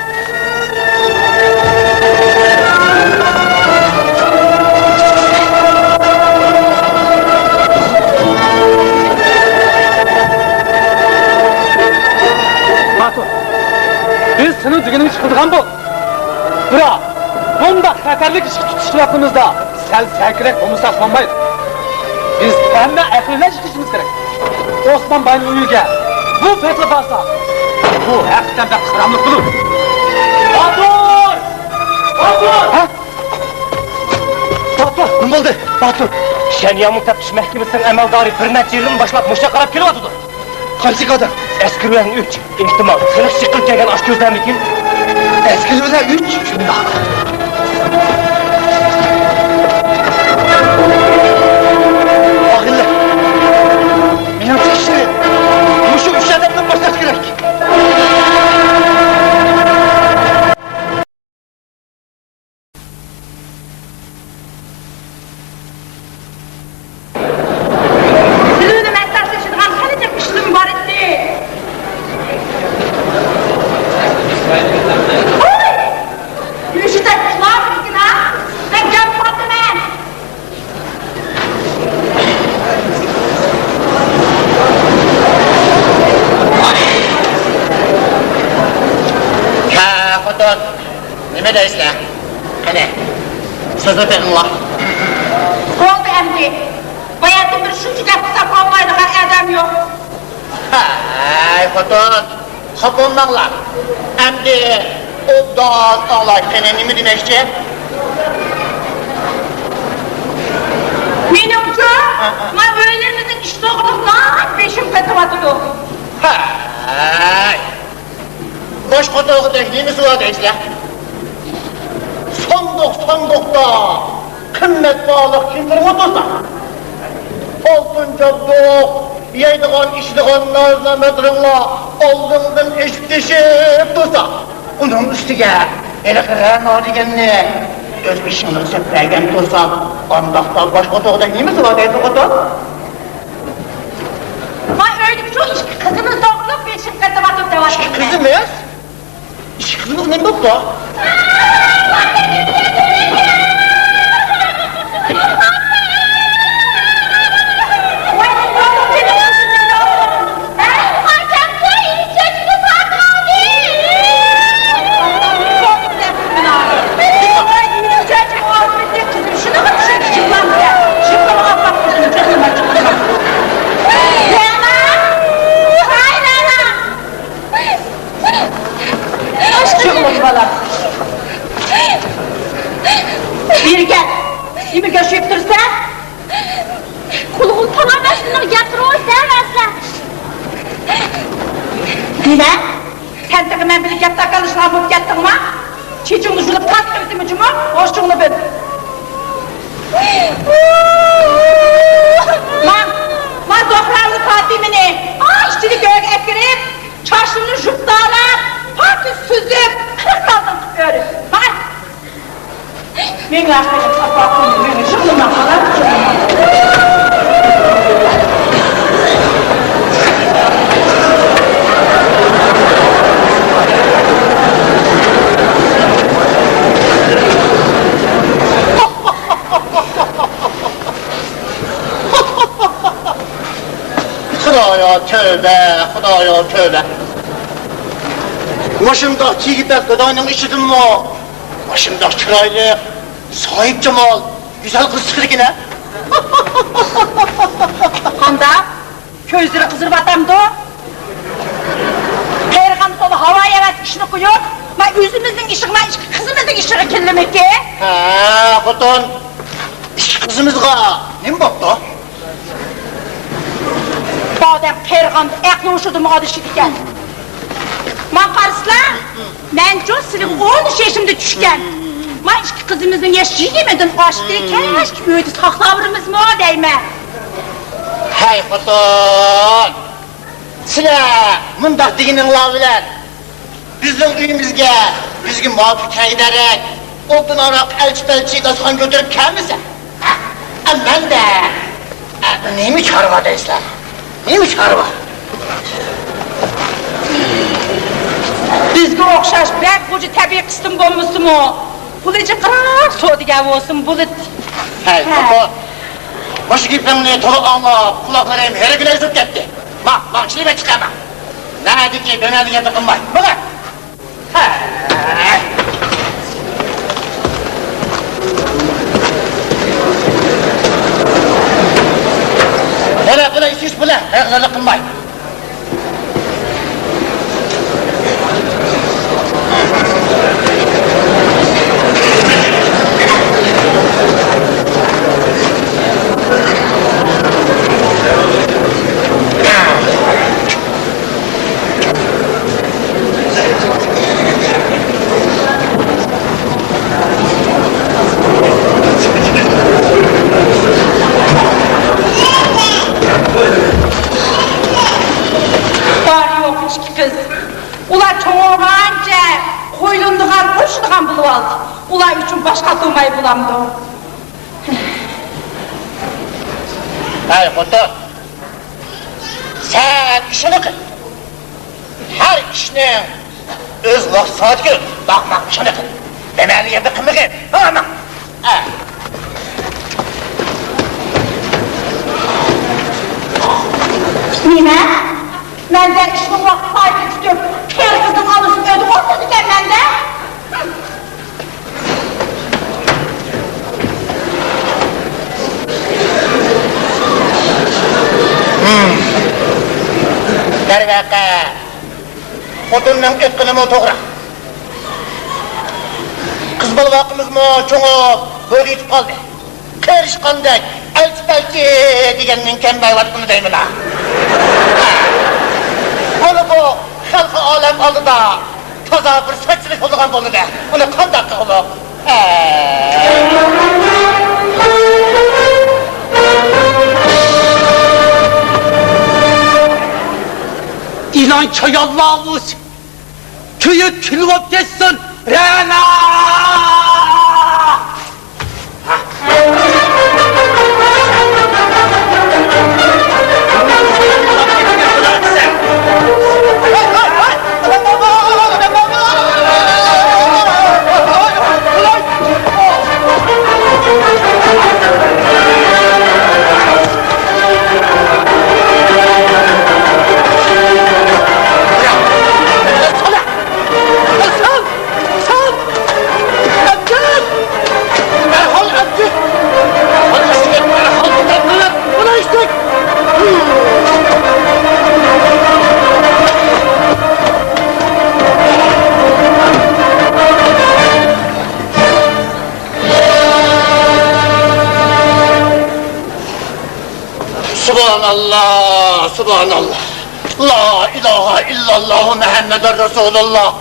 Batur! Biz senin düğününü çıkırdıgan bu. Bırak! Bunda xatarlik iş tutuşturatımızda sel sərkirek olmasak olmaydı. Biz hem akılına çıkışımız gerek. Osman Bay'ın uyuga bu fethi basa. Bu hakikaten bir kıramlık bulur. Batur! Batur! Ha? Batur! Ne oldu? Batur! Şeniyamın tepkiş mehkemesinden emeldarı bir neçe yılın başlap muşa karab kelivatıdır. Kaçı kadar? Eskirmen 3, ihtimal. Kılık çıkıp gelgen aç gözden bikin. Eskilmeden 3. Şimdi bak. Akıllı. Benim çıkışını. Bu şu üç adamdan başlaş gerek. Dilini məqsəd seçilən xəlicə işlim var etdi. Oy! Yürüyüşü də klar bilgin ha? Ben gel patlı mən. Ha, Xotin. Nima deysizlar? Qani. Sizni tingla. Oldu əmdi. Bayatın bir şuncu gəpti saklamaydıqan adam yok. Hay, Xotin. Xotinmanglar. Endi obdan Allah qani nima demoqchi? Menimcha, men o'ylarimizning ishtoqliqdan beshim ketyapti. Hay. Boş Xotin'gidek nima so'radeysizlar? Sondukta kıymet bağlık kimdir otursa? Altın çabuk, yeydiğen içtiğen nazlametrinla aldığından eşitleşip dursa. Onun üstüge, ele kıran o digenini öz işini sökbergen dursa, andakta başka doğuda neyimiz var deydi o da? Vay öyle bir çok iş kızımız doğrulup bir şirkette bakıp devam etme. Kızımız? İş kızımız ne bakta? Bir gel. Kimi göçüp dursa? Kuluğun tamamen şunu getir o sevmezse. Dile, sen de hemen bir yatta kalışına bulup yattın mı? Çiçeğini şunu pat öldü mü cümle, hoşçuğunu bil. Man toprağını Fatih'ini, işçilik öğe ekirip, çarşını jüptalar, parti süzüp, kırık kaldım öyle. Hay! Ben yaşlayıp sapatını, beni şıklığına falan, Xudaya tövbe, Xudaya tövbe. Başımdaki gibi gıdanın işidim mi? Başımda çıraylı, sahip cemal, güzel kız çıkır yine. Handa, közleri kızır batamdı. Pergam solu havaya evet işini koyuyor. Ma yüzümüzün işini, kızımızın işini kirlemek ki. Ha, Xudun. İş kızımızga ne mi baktı? Badem pergamda ekli uçurdu mu adı şidiken. Man karıslar, men çok silip 13 yaşımda düşken. Man iki kızımızın yaşı yemedin açtırken, keşke öyle saklavrımız mı o değme. Hey Xudun. Sile, mındak diginin laviler. Bizim uyumuzga, bizga muvaffaq ederek, odun arak elçi gazxon götürüp kelmese. Ben de, neymi çarva deysler? Neymi çarva? Bizge okşaş bek koca tabi kıstım bulmuşsun mu? Bulucu kırak soğudigen olsun bulut. Hey Xudun. Başı gipimni tolu anlap, kulaklarım her güne ezip gitti. Bak, çilime çıkama. Ne dedi ki, dönerdi yedi kılmay. Bakın. Hele iş bile, ayaklarla kılmay. Bari yok hiç kız. Ular çoğurmanca, koyulunduğun, koştuğun bulup aldı. Ular üçün başka durmayı bulamdı. Hey Xudun. Sen işini kıl. Her işinin öz maksatı gör. Bakmak işini kıl. Demeli yerde kımıkın. Bakma. Nime? Menden işini bırak sahip istiyorum. Her kızın alırsın ödü olsun diken bende. Dervaqe. Xudunning etkinimi to'g'ri. Qiz balvaqimizmi cho'ngib, bo'g'ib yetib qoldi. Qirishqandek, elchi deganning kambayotgani deyman. Buni bu xalqi olam oldida toza bir sochchilik bo'lgan bo'ldi. Buni qanday qilib? İlan çayallavuz. Köyü külüp geçsin. Rena! Subhanallah, subhanallah. La ilahe illallah Muhammeden Resulullah.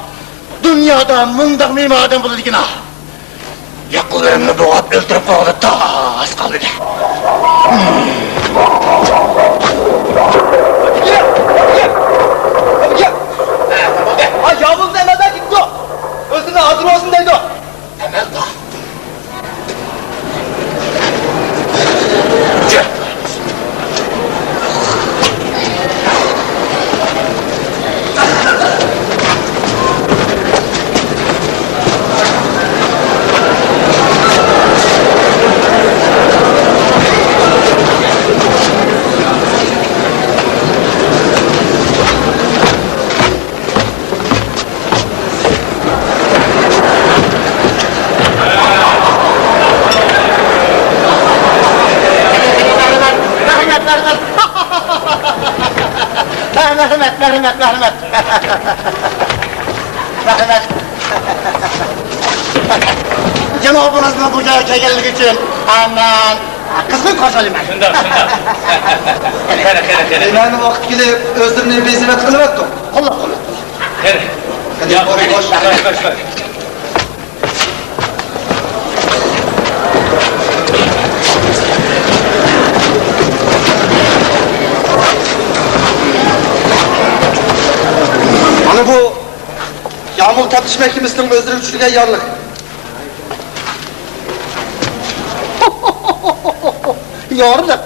Dünyada mındak mıyım adam bulur ki na? Yakılarını boğup öldürüp boğup ta az kaldı da. Ha Yavuz Emel'den gitti o. Özüne hazır olsun dedi o. Emel da. Rahmet. Cenabınızla bu geldik için hemen kızgın karşılayayım ben. Şundan. Kere. Benim vakit gelip özümle bir hizmet kılıverdim. Kolla. Kere. Ya, koş. Hani bu yağmur tepişme kimisinin özürü üçlüge yanlık. Yoruluk.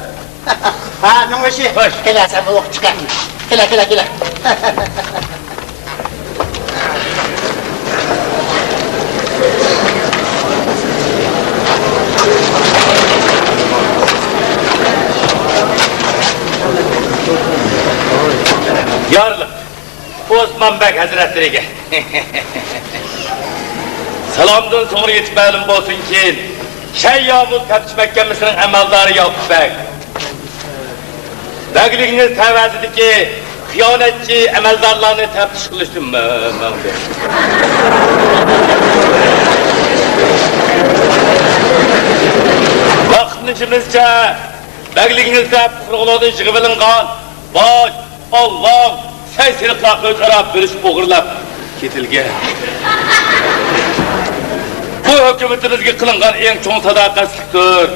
Ha, ne işi? Hoş. Gel sen bu vakit çıkar. Gel. Yarlık, Osman Bek Hazretleri'ge. Salamdan sonra yetip ma'lum bo'lsin ki, Şeyyamul Tepçi Mekkemisinin emeldarı Yakup Bek. Bekliğiniz tevazzidiki hıyanetçi emeldarlarını teptiş kılıştım mı? Vaktinizce, bekliğinizde fırgıladı jıgıvılıngan, vay, Allah'ım, sen sırıkla özara bölüşüp oğurlap ketilge. Bu hükümetimizge kılıngan en çoğun sadakatsizliktir.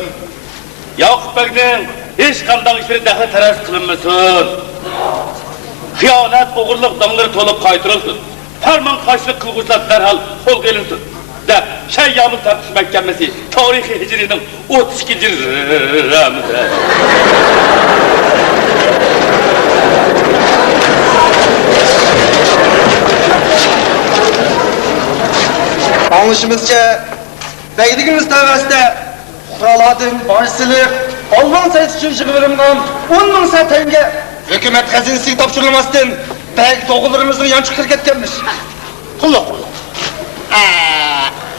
Yakup Bek'nin hiç kandan işleri dahi teras kılınmasın. Hıyanet, oğurluk damları tolup kaytırılsın. Ferman karşılık kılgıçlar derhal kol gelinsin. De Şeyyamul Tepçi Mekke'mesi tarihi hicrinin 32. Ramazan. Anlaşımızca beyliğimiz teveste kuraladın, başsılık, Alman sayısı için çıkıvırımdan 10 bin satenge hükümet hazinesi topşurulmasın beylik doğullarımızın yan çıkır ketkenmiş. Kullu.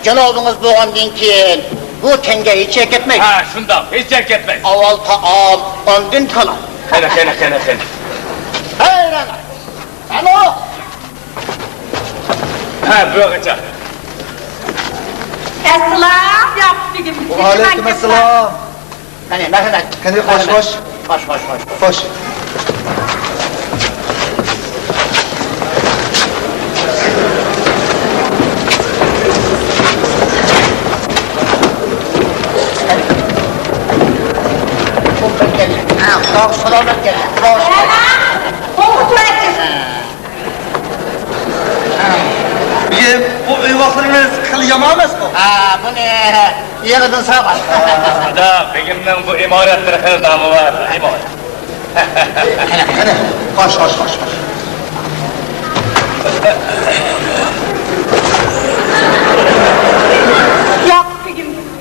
Cenabınız boğandın ki bu tenge hiç çek etmek. Ha şundan, hiç çek etmeyin. Aval taam, andın kanal. Kene. Hey Rana! Alo! Ha bırakacak. Esselam yaptım. Aleykümselam. Hani. Koş. Koş. Selamet gelin. Bu eyvahlarınız kıl yamamaz mı? Bu ne? Yığıdın sağ bak. Da begimden bu imaretlere damı var. Koş. Yaptım.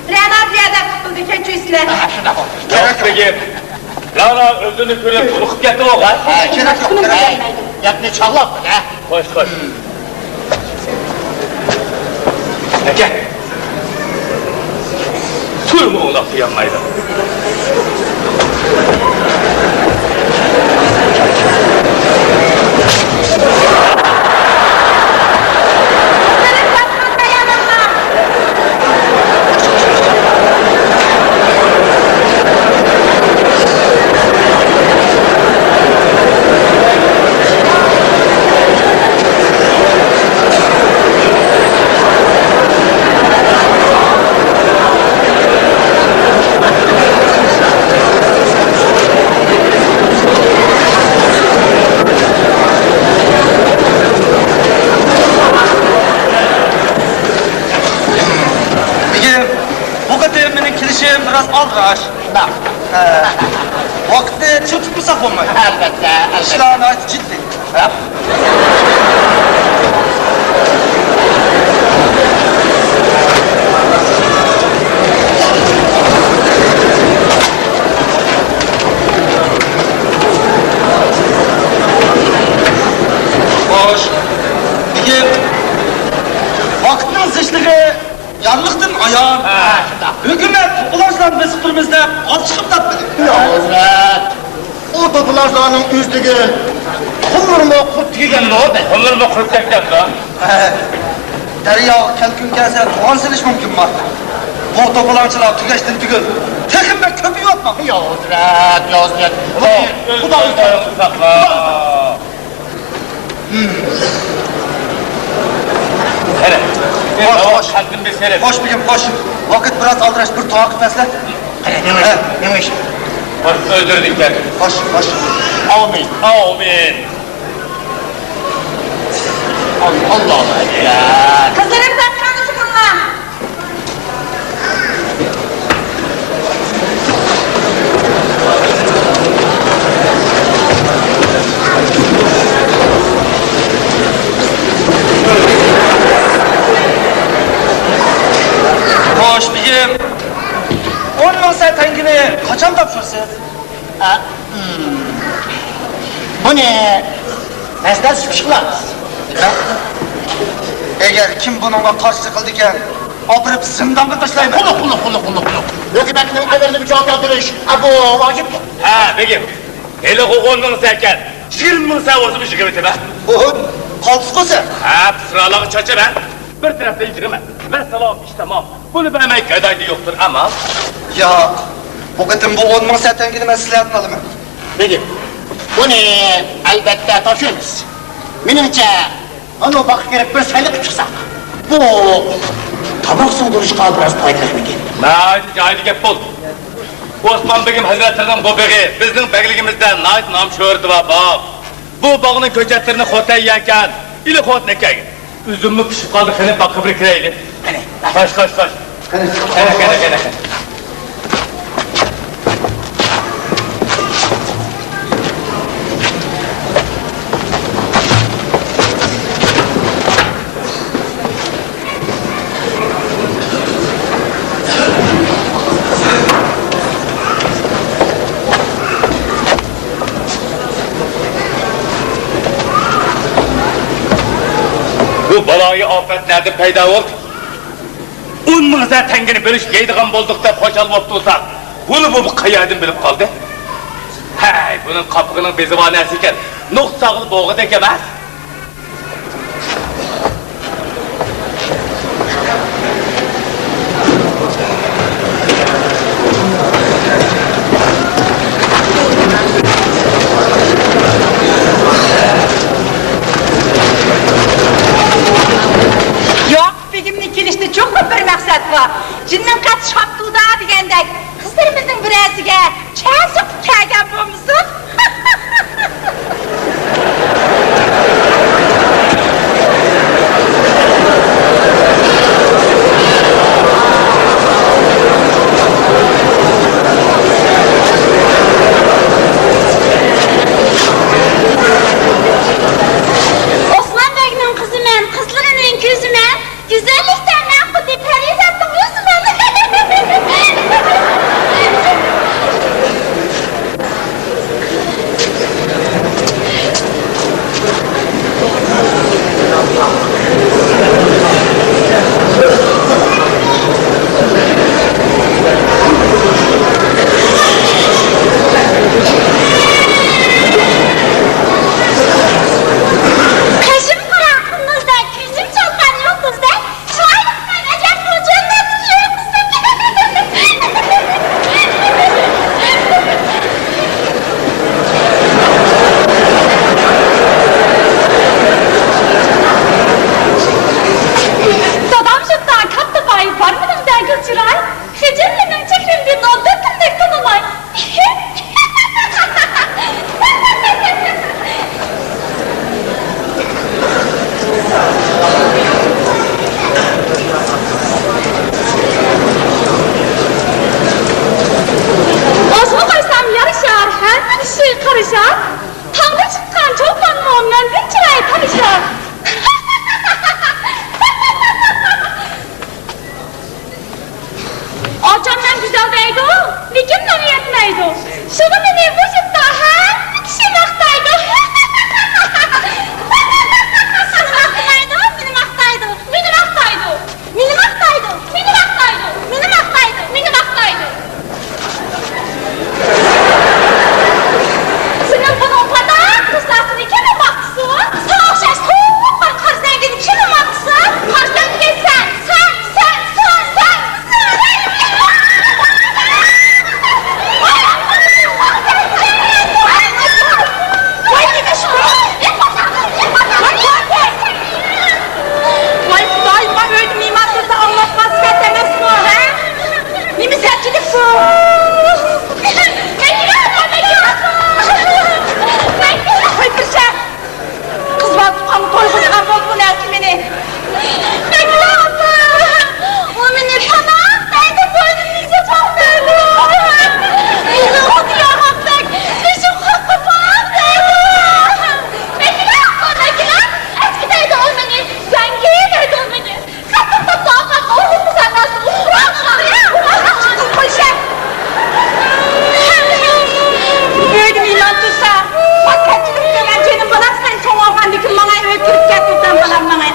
Riyada tutuldu keçüsle. Yok begim. Lana öldüğünü görüp ulukup gitti o kadar. Gerek yok. Yakını çağlap mı ne? Koş. Gel. Turmu ona kıyamaydı. benim kilişim biraz aldıraş. Bak. Vakitte çıl tutmasak olmayı. Elbette, elbette. İşlerine ait ciddi. Yap. Hoş. Peki, vaktin zışlığı yanlıktın ayağın. Hükümet ulaşlan mesutlarımızda az çıkıp tatmadı. Hazret. O topulardanın üstüge kumur mu kurt giyen o be? Onlar mı kurtacaklar da? Derya kelkün gelse tuğan siliş mümkün var. Bu topulançılar tügeçtin tügül. Tekin be köpüğü atma. Ya Hazret, ya Hazret. Bu da sakla. Hele. Hoş. Kalbim bir seyret. Hoş bir gün hoş. Vakit biraz aldıraş bir tuğak fesle. Neymiş? Özür dilerim. Hoş hoş. Amin. Amin. Allah Allah ya. Kızlarım zaten sıkınlar. Hoş bir gün. 10 bin tengini kaçan tapşırsınız? Bu ne? Nesne sıçmışlar. Eğer kim bununla karşı kıldıyken abırıp zindanda taşlayın. Kulu. Hükümetinin evvelini bir cevap yaptırış. Bu vacip. Ha, peki. Hele o 10 bin serken. 20 bin sen olsun bir şey gibi be. Bu kaltıskosu. Ha, sıraları çöçe ben. Bir tarafta indirme. Ve salam işte tamam. Bunu beğenmek kadar da yoktur ama. Ya bu kadın bu 10 bin tengini ben size atmalı mı? Peki. Bu ne? Elbette taşıyoruz. Benimce onu bak gerek bir sayılık çıksa. Bu tabak sunduruşka biraz paylaşmak mı? Naid cahil gep bol. Osman Begim Hazretleri'nin bu beği bizning begligimizden naid nam şöhreti var bak. Bu bağının köçetlerini xotay yerken ili xot nekay. Üzümü pişip kaldı kene bakıp bir kireyli. Kaç. Kene. Bu balayı afet nerede peyda oldu? 10 bin tengini bölüş yeydiğen bolduk da koşal boptu olsa, bunu bu kıyadın bilip kaldı. Hey, bunun kapığının bezivanesi iken, nuksağıl boğu dekemez. Yok, begimnin kilişte çok mu bir maksat var? Cinnin kat şaptılda degендek. Kızlarımızın birazıge çay sokup kelgen bu musun? Osman Bey'in kızı men, kızlarının gözü men. Güzellikten ben bu diperi zaten maqtaydı. Şunu meni bu yurtda hamma kishi maqtaydı. Meni maqtaydı, meni maqtaydı, meni maqtaydı, meni maqtaydı, meni maqtaydı, meni maqtaydı, meni maqtaydı. Senin bunun kadar kızlasını kimin maqtısı? Sana oxşaş soğuk var qarzangini kimin maqtısı? Qarzangiga sen. Vay Xudoyim, vay o'lmayman desa Allohga sifat emasmi, ha? Nima serchilik bu? Qo'y tursa. Qiz va tuqqanni to'yg'izgan bo'ldi bu narsa meni. O meni panoh deydi, bo'ynimizga cho'qtaydi. Meni xudiga haqdak, shu haqqi panoh deydi. Beklar, eskidaydi o meni, yangi deydi o meni. Qattiqda toqat, o'g'lim sanasi, Qo'ysha. O'lmayman tursa. Vaqtchilik bilan senin balam sen cho'ng olgandikin menga o'tkirib ketibsan balam menga.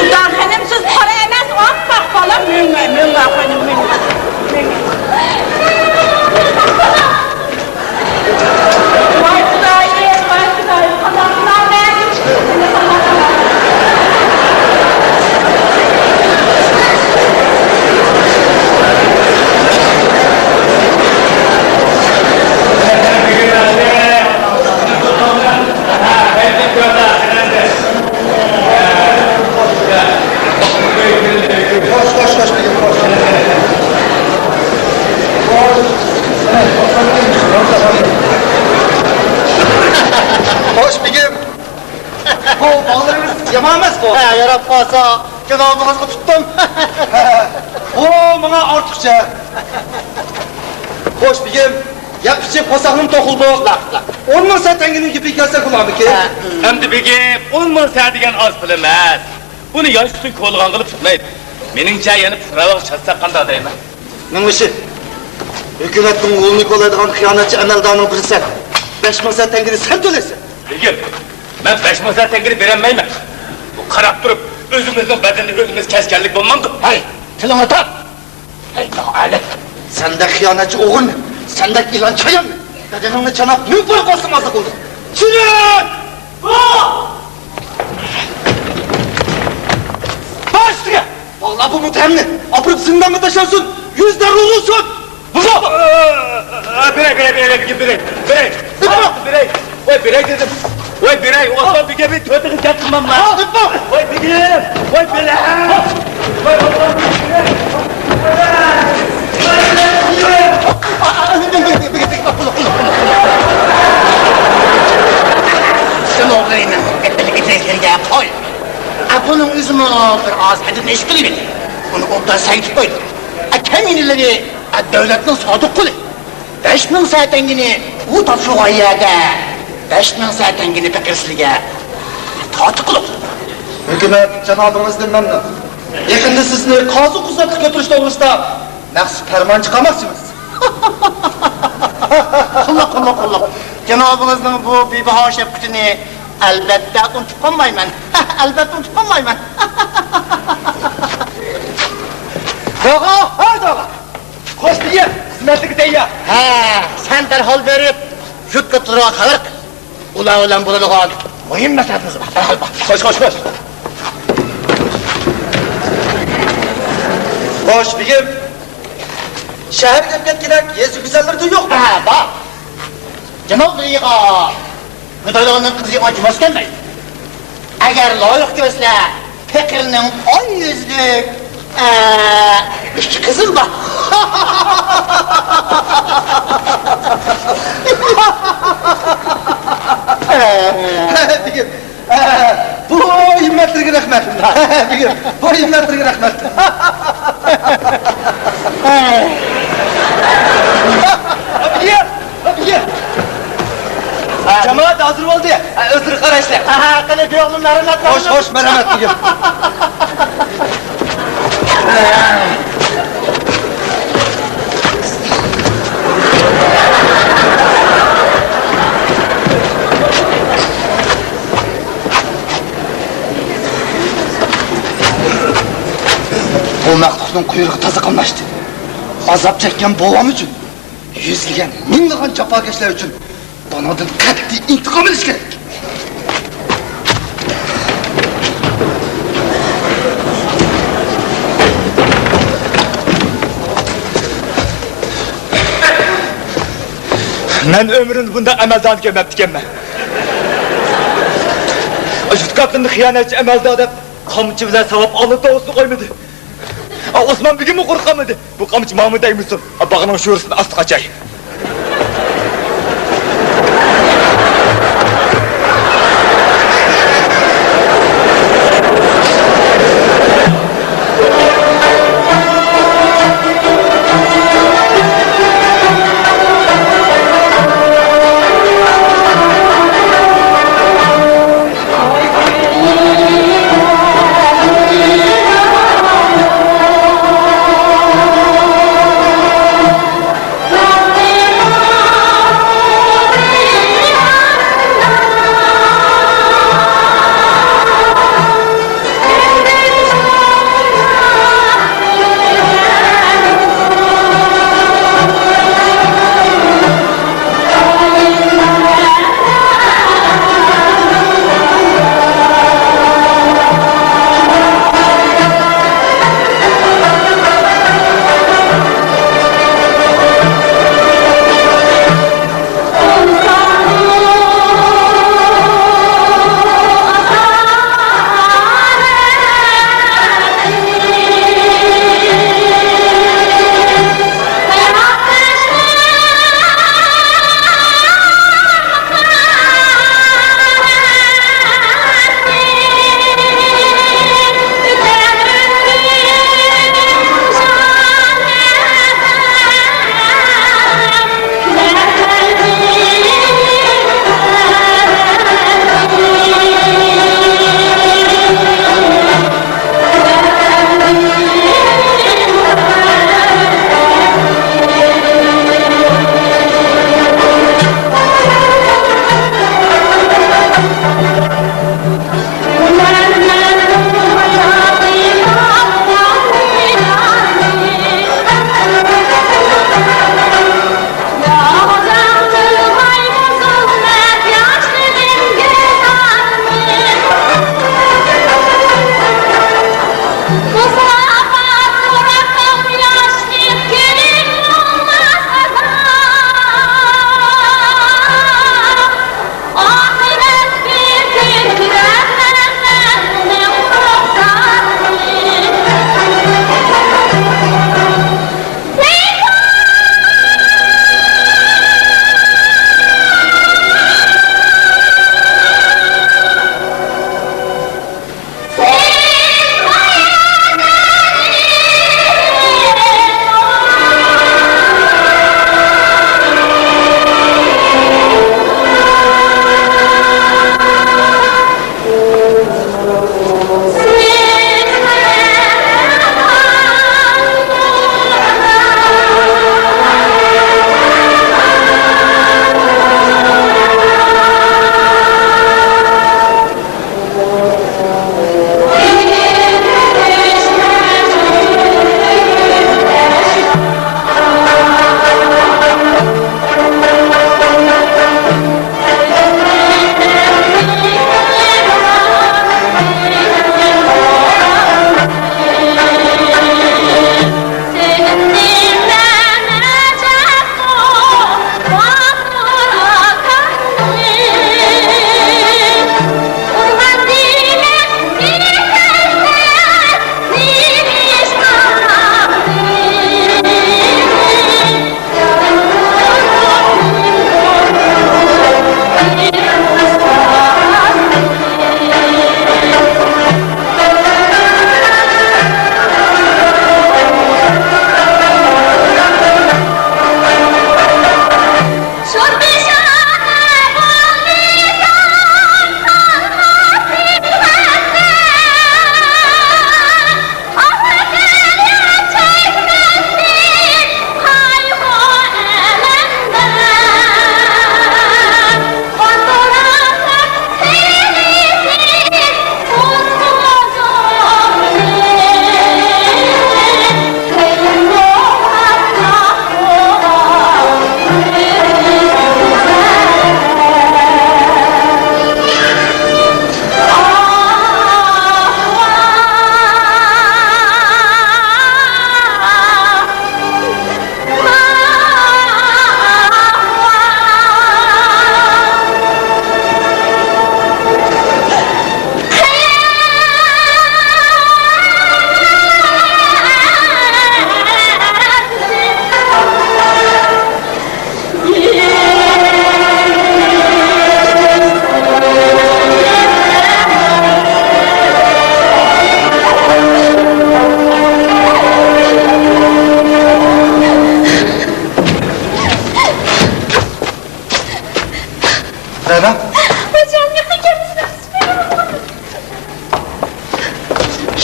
Udan hanımsız para emas, oppoq bola menga qo'ydim menga. Vay Xudoyim, vay Xudoyim, qandoqlar men? Koş Begim, koş. Hoş Begim. Bu bağlarınız yamanmaz bu. He, yarab kalsa cenabınızı tuttum. O bana artıkça. Hoş Begim. Yapışık posağım tokuldu. Onun satenginin gibi gelse kulağımı ki. Endi begim, 10 ming sa degan oz pul emas. Buni yosh uchun qo'lg'on qilib tutmaydi. Meningcha yana piravaq chatsa qanday deyman. Nima ishi? Hükümetin oğlunu kolaydıgan hıyanatçı emeldanın biri sen. 5 ming satengini sen tölesin. Begim, men 5 ming sa tengini berolmayman. Bu qarab turib, o'zimizning badanni o'zimiz kaskanlik bo'lmamdi. Hay, tilini tap. Hey, nalet. Sende hıyanatçı oğul mu? Sende ilan çayan mı? Bedenini çanap büyük bir kostımazlık oldu. Sürün! Baş üstüne! Vallahi bu muhtemelen. Apırıp zindanı taşarsın. Yüzler olursun. Buzo! Birey. Voy birey, Osman Begim'in tötünü getirmem lan. Voy Begim, voy birey. Voy Osman Begim. Sen oğluyla etmelik etmeklerine koy. Bunun üzümü bir az edin eşkili beni. Bunu ondan sayıp koydu. Keminleri devletin sadık kulu. 5 ming satengini u topşuğa yerde. 5 ming satengini pekirsizliğe tatı kılıp. Hükümet cenabınızdan memnun. Yakında sizni kazı kuzatlık götürüşte olursa nasıl ferman çıkamazsınız. Kulak. Cenabınızın bu bibaha şefkatini elbette unutmayman. Elbette unutmayman. Dağa, hay dağa. Koş diye, hizmetlik değil ya. He, sen derhal verip şut kıtlığa kalır. Ulan bulunduğun mühim meseleniz var. Derhal bak. Koş. Koş Begim. Şehir gelmek gerek, yezi güzelleri de yok mu? He, bak. Cenab-ı Gıdalığının kızı acımaz gelmeyin. Eğer layık gözle Pekir'in 10 yüzlük iki kızım var. Begim, bu himmetlerine rahmet. Begim, bu himmetlerine rahmet. Begim. Cemal Saat hazır oldu ya. Özür kardeşler. Ha, kale bir oğlumların atlarını. Hoş merhamet diyor. Bu mektubun kuyruğu tazıkınlaştı. Azap çeken boğam için, yüzlügen, minligen cafakeşler için Donadın katli intikam ediş gerek. Men ömrümde bunda emeldan görmeptikenmen. Jutkatını hıyanetçi emelde adam kamçı bilen savap alıp olsun koymadı. Osman bir gün mü korkamadı? Bu kamçı Mahmud'ay mısın? Bağının şuurusunu astı kaçay. Thank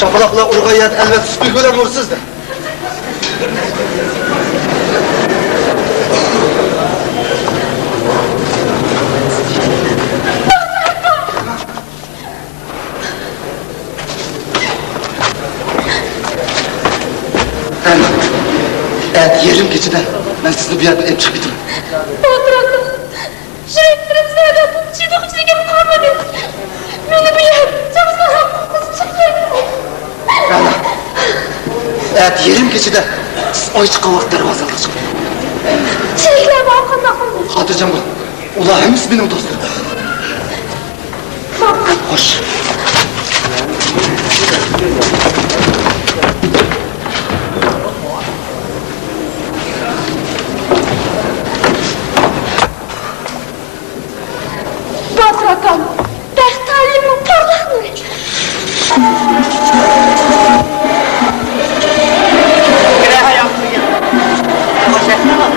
Şapalakla urgayat elbet süpür gören vursuz da. Evet, yerim geçiden. Ben sizni bir yerden em çıkıp bitim. Oturalım. Şireklerim sana bu çiğdek içine kalmadı. Beni bir yer. Çok sana kızım çıktı. Rana. Evet, yerim geçiden. Siz oyç kavak darvazalı çıkın. Şirekler balkonda kalmış. Hatırcam bu. Ula hemiz benim dostum. Hoş. Batrakam. Dehtalimin parlaklığı. Greha yaptın ya. Hoş etme bak.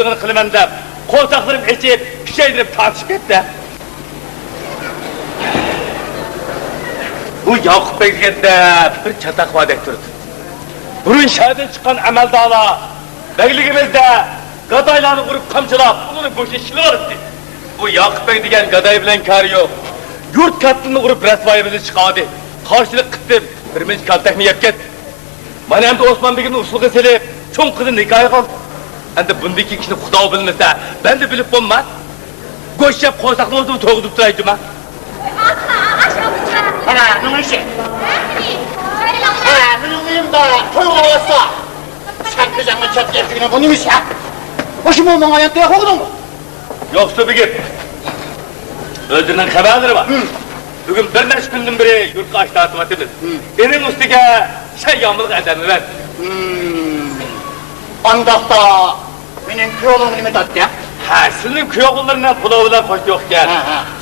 koşulduğunu kılımen de koltaklarım içip, pişeydirip tartışıp etti. Bu Yakup Bey degende bir çatak vadek durdu. Bunun şahiden çıkan emel dağla, beyligimizde gadaylarını vurup kamçılap, bunun boş işini var etti. Bu Yakup Bey degen gaday bilen kârı yok. Yurt katlını vurup resvayımızı çıkardı. Karşılık kıttım, birimiz kaltakını yap get. Bana hem de Osman Bey'in usulü selip, çoğun kızın nikahı kaldı. Hem de bundaki kişinin kudağı bilmese, ben de bilip bulmaz. Koş yap, koysaklı olduğumu toğudup duraydım ha. Ana, ne işi? Benim elimde toy olsa, sen kızanla çat yaptığına bunu mu sen? Hoşum olman hayatta yok okudun mu? Yoksa bir git. Öldürünen haberleri var. Bugün bir beş gündün beri yurt kaç dağıtım atılır. Benim üstüge yağmurluk edemi ver. Andakta benim köy oğlum nimet attı ya. Ha, sizin köy oğullarından pulavlar hoş yok gel.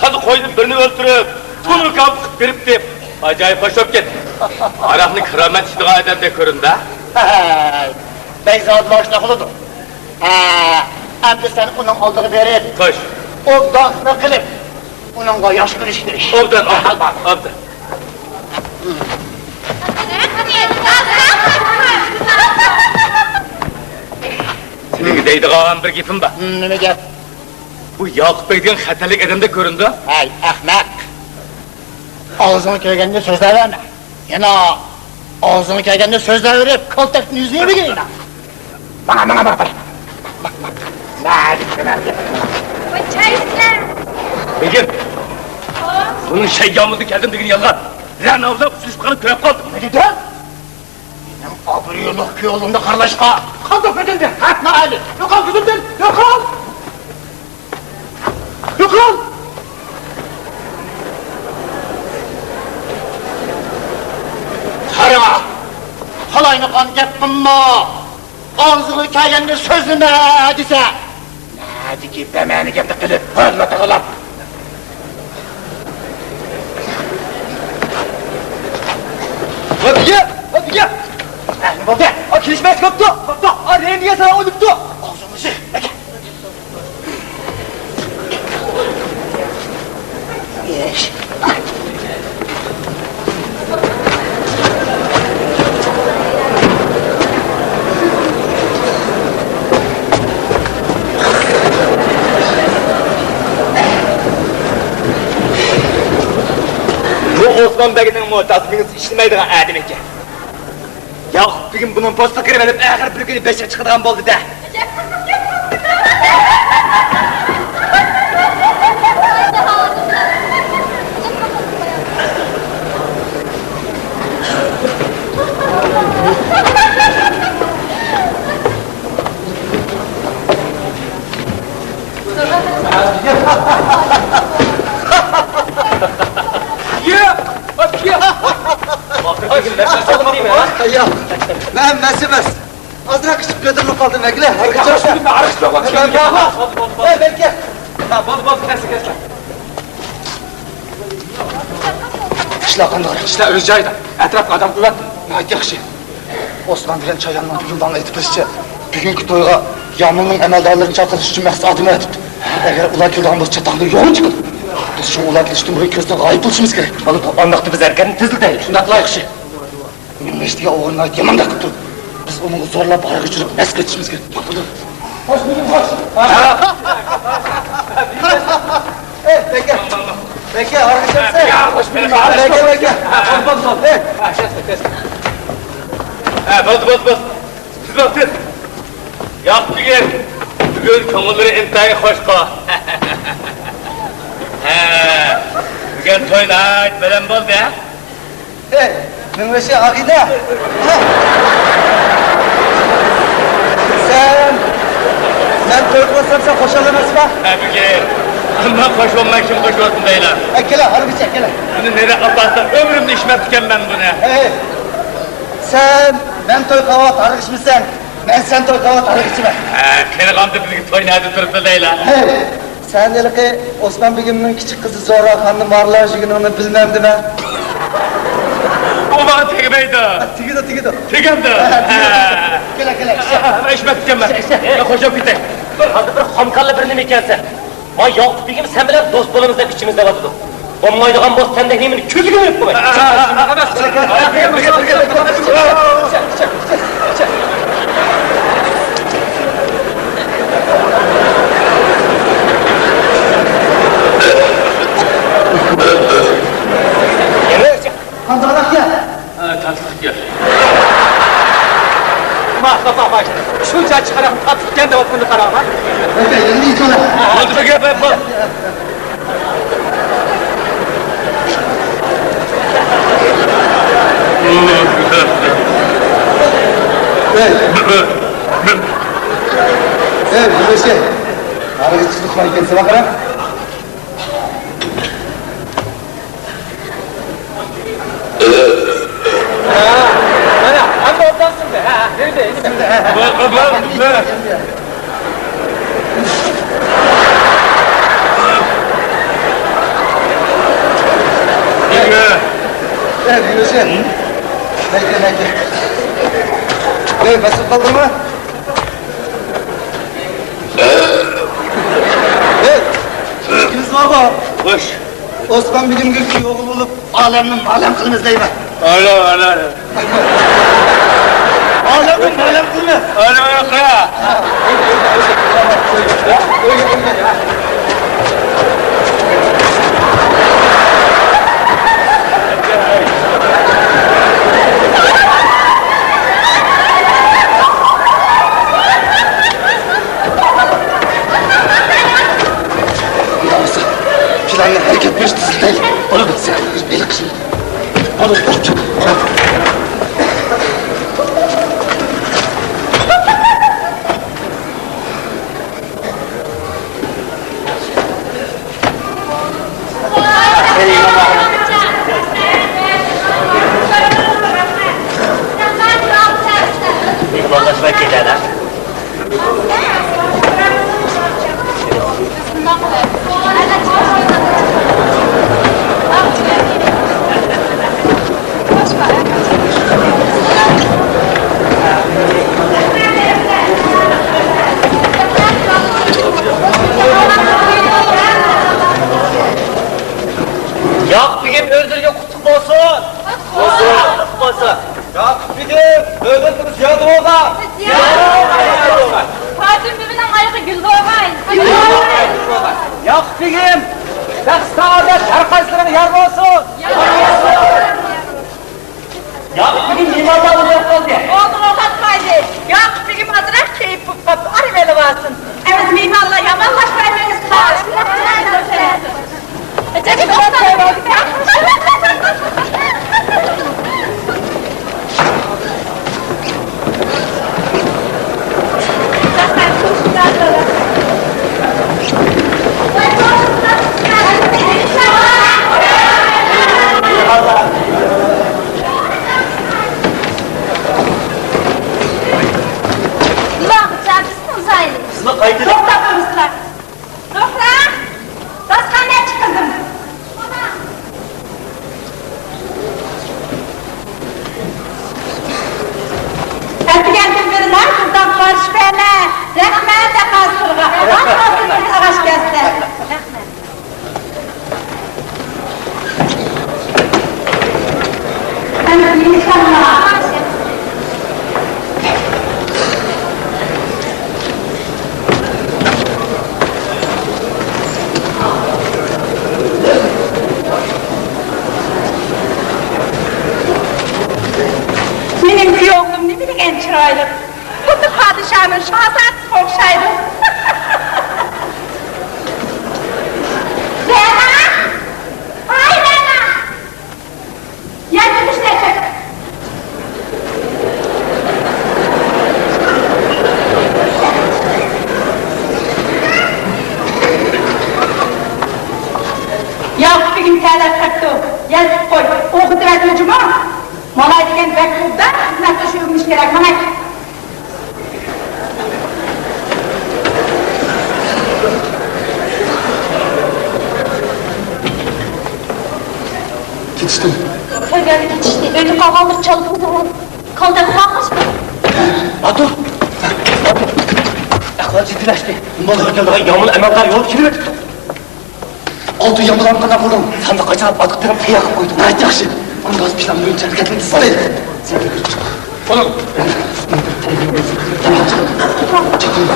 Hadi koydum birini öldürüp, bunu kapıp verip de acayip hoş yok git. Arafını kıramet istiga eden de köründe. Beyza başına kılıdı. Hem de sen onun aldığı verip, Koş. o dansını kılıp, onunla yaş görüştürüş. Oradan, oradan. Senin deydi kalan bir gipim var. Ne gel? Bu Yakup Bey diyen xatarlik edemde göründü. Hey Ahmet! Ağzını köygende sözler verme. Yana ağzını köygende sözler verip koltakın yüzüne mi gireyim? Bana bak. Bak. Nerede? Çay ister. Begim. Bunun yağmurdu geldim dediğin yalan. Ranavla usulüş kanı köyüp kaldım. Ne dedin? Benim abriyoluk yolunda kardeşka. Kaldık ödüldü. Ne hali? Yok al kızımdın. Yok al. Sarıma. Halayını kan yapma. Ağzını köygende sözünü hadise. Hadi ki bemeğini geldik kılıp. Hırla takılam. Hadi gel. Ne oldu? O kilişmek koptu. Araya niye sana unuttu? Ağzımızı. Peki. Yeş. Bu Osman Bey'in muhtasımınız işlemeydiğin adamınki. Yakup Bey'in bunun posta kırıp ahir bir günü beşe çıkıdığın boldu da. Ya, ben mesimez. Azrak içip götürüp kaldım Egle. Harikacak. Ben baba. Bekle. Kes. İşler kandı. İşte Özcay'da. Etrafta adam kuvvet. Haydi yakşı. Osman bilen çayanla bir yıldan etipleşçe. Bugünkü toyga yağmurun emel dağlarını çarptırış için mehsadımı edip. Eğer ulan yıldan bu çatağında yoğun çıkın. Biz şu ulan ilişkin burayı közden gayip buluşumuz gerek. Balık toplanmakta biz erkenin tızlı değil. Şundak layıkşı. Benim meştiğe oğluna yaman da kuttu. Biz onu zorla para güçürüp mesk etişimiz gerek. Bak bunu. Hoş bulduk, hoş. Bekle. Bekle, hareket etse. Hoş benim. Bekle. Bas. Siz bakın. Yakup Bey. Bugün konuları intihai hoş ka. Bugün toyun ait belen bol be. Münveşe akide. Sen korkmasam sen koşalamazsın bak. Bugün. Ama koş olmak için koş olsun beyler. Ekele, harbi çekele. Bunu nereye kapatsam ömrümde içmez tükenmem bunu. Ben toy kavat tarıkışmışsın. Ben sen toy kavat tarıkışımı. Kene kandı bizi toyun hadi durup beyler. Sen dedi ki Osman Begüm'ün küçük kızı Zorra Hanım varlar şu gün onu bilmem de ben. O bana tekmeydi. Tigido. Tegemdi. Gele. Ben içmez tükenmem. Ben koşup gideyim. Hadi bir hamkarlı birini mi kelsen? Vay Yakup Bey'im sen bilen dost bolumuz dep içimizde batırdı. Olmaydıgan boz sende neyimin közünü yiyip koyay. Kandırarak gel. Tanıştık gel. Bak. Şunca çıkarak tatlıkken de otunu karama. Bekle, elini yık ona. Oldu be gel be. Bu şey. Arada çıkmayı kendisi bakalım. Hem de oradansın be. Nerede? Evet, bu şey. Bekle. Evet, basıp kaldırma. Evet. Biz baba. Hoş. Osman bilim güçlü oğul olup aleminin alem kılınız değil mi? Öyle. Alemin alem kılınız. Öyle yok ya. Planla hareket başlasın değil. Onu da sen. Beni kızım. Onu da çok. Yakup Bey'im öldürgen kutlu olsun. Kutlu olsun. Yakup Bey'im öldürdünüz ya doğuğa. Fatih Bey'in ayağı gül doğmayın. Yakup Bey'im Dağıstan'da şarkıcıların yardım olsun. Yakup Bey'im mimarlar oluyor kaldı. Oğlum oğlan kaydı. Yakup Bey'im adına keyif arıveli varsın. Evet mimarla yamanlaşmayınız. Çekil ortadan. Kızma kaydı. Çok takılmışlar. Sofra. Hastaneye çıkıldım. Ertigen bir var, buradan barış verme. Rahmet de kastırga. Rahmet ağaç keste. Ben inşallah. Benim yoğlum ne bileyim en çıraylı. Kutu padişahının şahzatı okşaydı. Rena! Ay Rena! Yatmış ne çık? Yakup bir gün terler taktı. Yazıp koy. Okudu ve hücuma. Malay degen beklubda hizmette şu ürünüş gerek. Malay. Geçtim. Tövbe geçti. Önü kavallık çalıp kaldı kalmış mı? Batu. Ahval ciddileşti. Bundan öteden yağmur emelkar yol kirip oldu yağmurlarını kadar buldum. Sen de kaçırıp adıklarım pey yakıp koydun. Evet yaxşı. Onu da az plan boyunca hareketini sana edin. Sen de gör. Oğlum. Tamam. Çakın.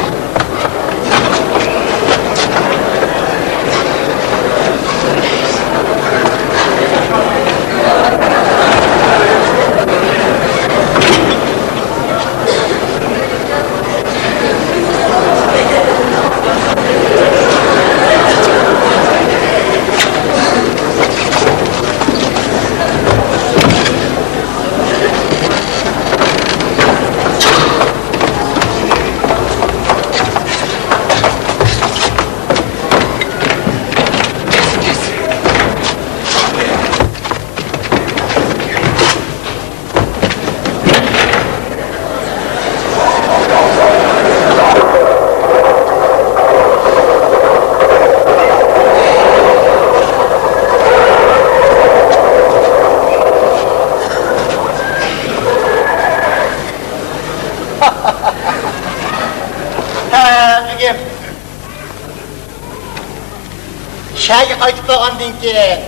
Şəhərə qayıtıb qalğandan keyin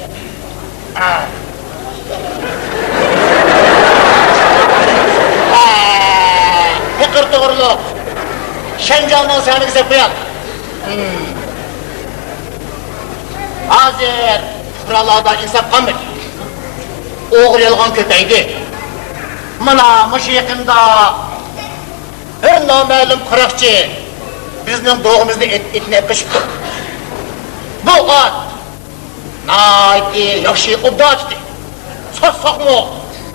Fikir doğruluq. Şencandan səni bizə qoyaq. Hazır buralarda insaf qalmır. Oğul yalğan köpəydi. Mana mışı yaxında bir naməlum qıraqçı bizning doğumuzda etini qışıbdı. Bu at naiti yaxşı obdatdı. Satsaqmı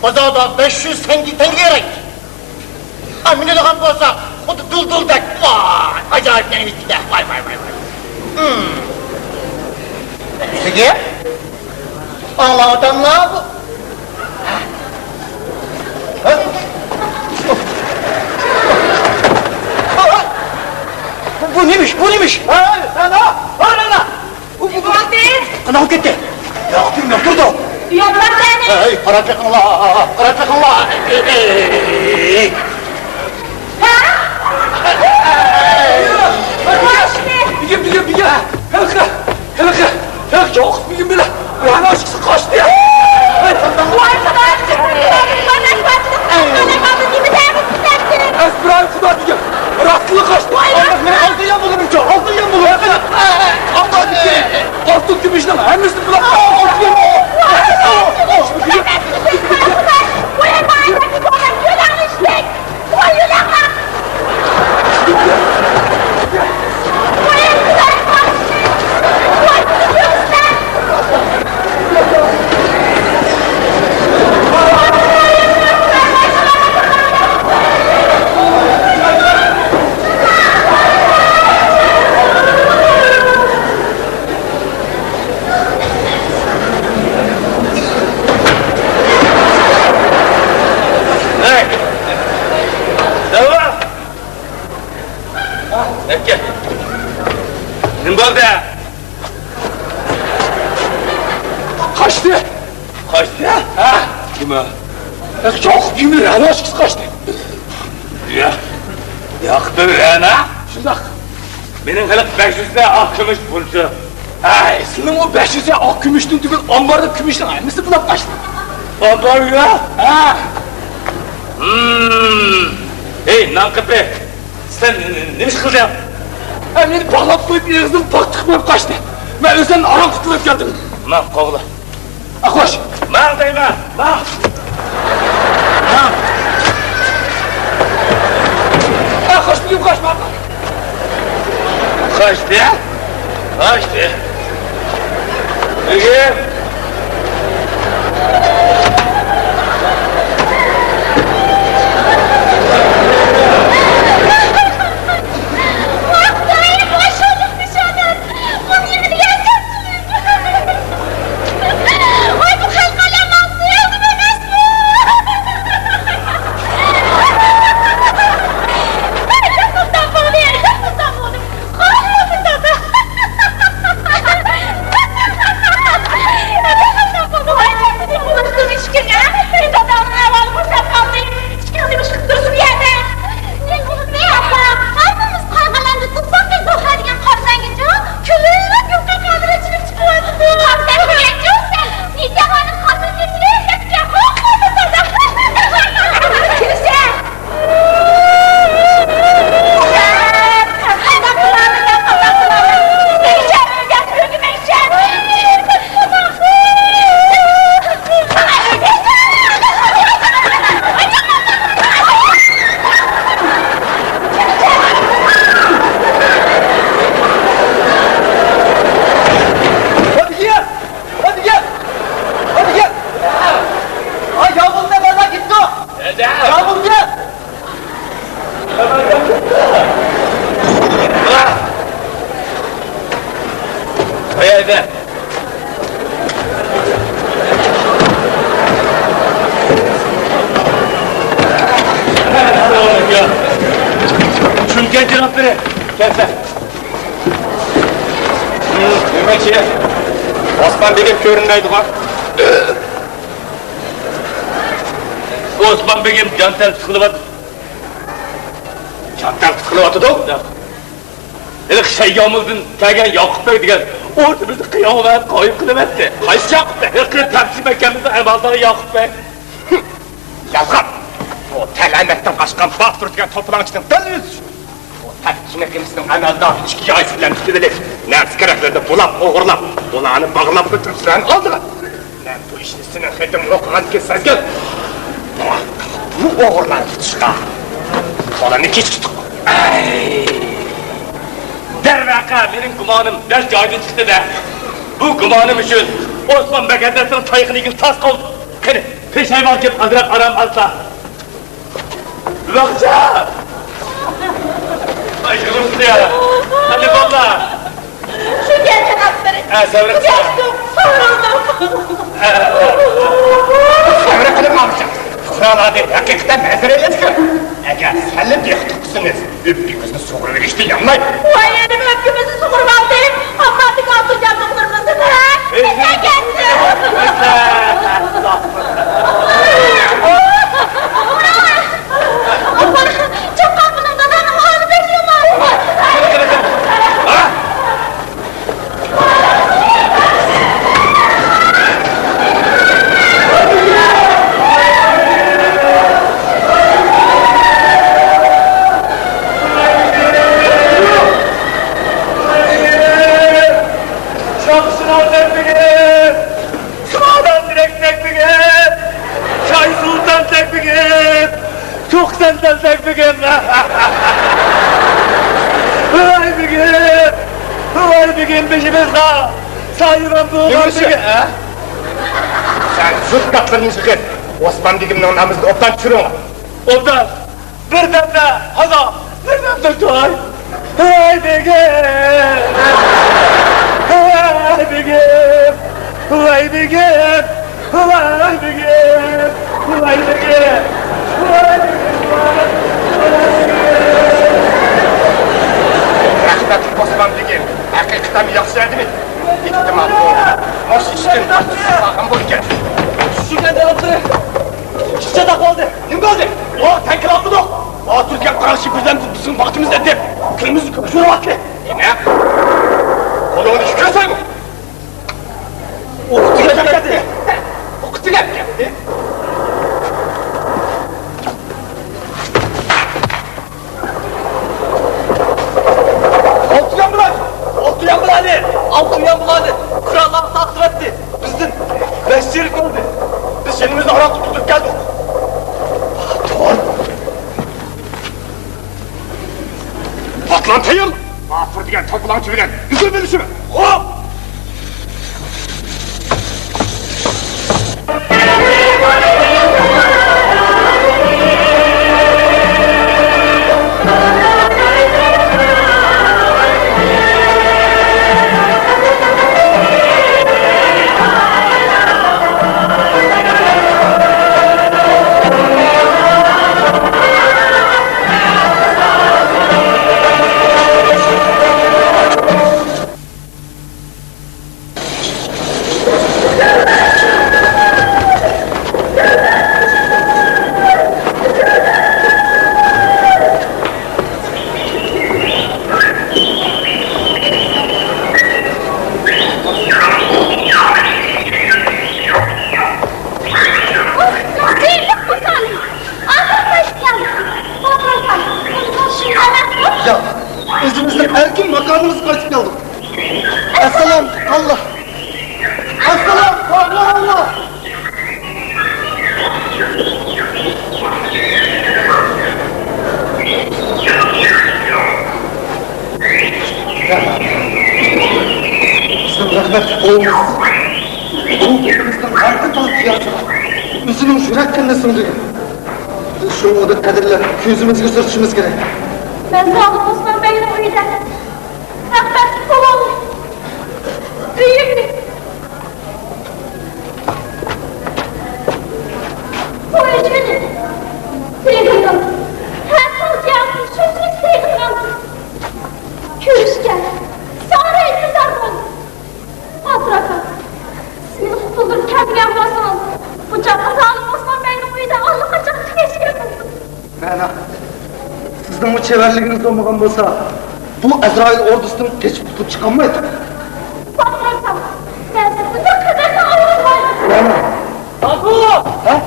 bazarda 500 tenge yaraydı. Minilğan bolsa xuddi dulduldek. Vay, acayip neymişti de. Vay. Peki? Anlamadım la bu. Bu neymiş? Ana! Ana o gitti. Yok durdu. Yok lan seni. Hey, Karacakanla. Bir. Helak yok. Bir bile. Ulan aşkısı kaçtı ya. Vay kadar çıktı. Bana kaldı gibi temizlersin. Esbirayı kuda diye. Rahatlığı kaçtı. Altın yan bulur. Allah bir şey. Altın gümüşten hem misin bırak. Altın yan bulur. Vay bayındaki konak yulan içtik. Vay yulanlar. Vay güzel kaçtı. Vay kızımızdan. Kim vardı? Kaçtı. Ha? Kim o? Yok bir hani aşkısı kaçtı. Ya. Yaktı ana. Şundak. Benim kılık 500'de ak gümüş bulcu. Ay, senin o 500'e ak gümüştün tübün ambarda gümüştün aynısı bulup kaçtı. Ondan ya. Ha? Hey nankıpı. Sen neymiş kılacağım? Emniyeti bağlap koyup yerinizden pak çıkmayıp kaçtı. Ben özden aram kutulup geldim. Man kovla. Koş. Man deyme. Man. Koş bileyim kaçma. Kaçtı ya. Kaçtı. Peki. Gel cevapları. Gel sen. Demek ki Osman Begim köründeydi bak. Osman Begim cantel tıkılıvat. Cantel tıkılıvatı da? Dedik şeygamızdın kelgen Yakup Bey degan ortamızda kıyamet koyup kılıvetti. Qaysi Yakup Bey? Hırkı tepsi mekanımızda emaldağı Yakup Bey. Yalqab! O telametten kaçkan Bahtır degan toplancının dönüz! O tepsi mekanımızın emaldağı içki ayısıyla tütüdeli. Nefs kereklerde bulap, oğurlap, olağını bağlap götürüp sıranı aldılar. Ben bu işlisinin hedim okuğan kesmezgen. Bu oğurlar tutuşta. Olanı hiç tutuk. Dervaka benim gumanım ders aydın çıktı da. Bu gumanım için Osman Bey Hazretleri'nin tayıkını tas kaldı. Kene peşeyvan ki Hazret aram alsa. Bakacağım. Ay kırmızı ya. Hadi valla. Şu gelin atları. Sevret sana. Geçtim, sarıldım. Sevret kılım alacağım. Sıralar değil, hakikaten mezar eyledik. Eğer senle bir tutuksunuz, öptüğünüzün soğuru verişti yanmayın. Vay yerim öpkümüzü sıkırmam deyip, hammadık atacağım kırmızını. Ne geldi? Çok kapının dadanım oğlu bekliyorlar. Şamsınar tekbir, Sıma'dan direkt tekbir, Çay Sultan tekbir, çok senden tekbir. Vay bugün, vay bugün peşimizde, sayılan buğulan bugün. Sen zırt katlarını çıkır, Osman Begim'in namızda optan çürüyor. Optan, birden de hada, birden de çay. Vay bugün. Vay begim, vay begim, vay begim, vay begim, vay Rahmetli Osman Begim, hakikaten yaxşı edimi? İhtimal bu. Hoş işkin başçısı sağım boyunca. Şu geldi yaptı. Şişe tak oldu. Kim kaldı? O tenkil aldı da. O Türkiye karşı bizden bizim vaktimiz etti. Kırmızı köpüşüne vakti. Ne? Kolunu şükür sayma. Okutu geldi. Okutu geldi. Altıyan bulan! Altıyan bulanı! Altıyan bulanı! Krallar takdir etti. Bizden beşçilik oldu. Biz kendimizi aram tutup geldik. Doğru. Atlantayım! Mahfur diyen toplantı bilen, üzül bölüşümü! Hop! Ya özümüzden erkin makamımızı kaçıp kaldık. Esselam Allah. Esselam Allah Allah. Bizim rahmet oğlumuz. Bu hepimizden artık alıp fiyatı. Üzünün şurak kendisini duyuyor. Biz şu oda kadirle gözümüzü gösterişimiz gerek. Ben kaldım Osman Bey'in uyuyacak. Rahmetli olalım. Büyüyüm mü? Bu öcümünü. Sevgilim. Her kalacağım. Sözünü sevgilim. bilgen bolsunuz. Bu çapı sağlık Osman Bey'in uyda allakaçak keşke bulsun. Rana, sizden bu çeverliğiniz olmadan bolsa, bu Azrail ordusunun geçip tutup çıkamaydı. Bakmarsam, ben sizi de kaderine alırım. Rana, Batu! ha?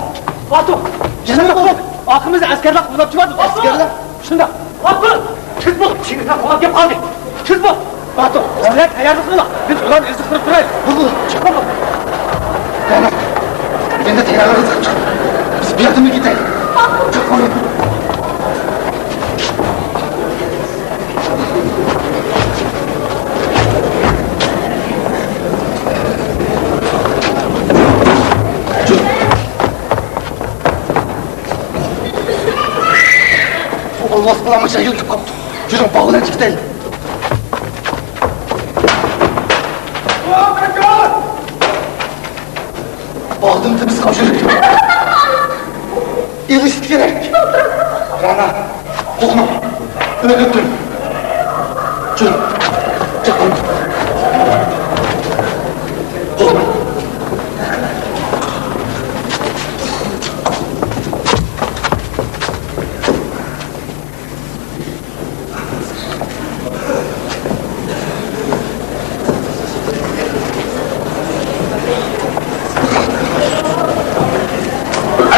Batu! Canım bak! Akımızda askerler kullanıp çıkardı. Askerler? Şunda! Batu! Kız bu! Şimdi sen kulak yap kaldı. Kız bu! Batu! Sizler tayarlısın la. Biz ulan izi kırıp durayız. Dur. Çıkma mı? Rana, ben de teyarlarız çık. Biz bir adım gidelim. Çık oğlum. Olmaz bulamayacak yıldık koptu. Yürüyün bağına çıktayım. Bağdım da biz kavşırık. İlişki gerek. Rana, korkma. Öldürdüm. Yürü. Çık oğlum. Korkma.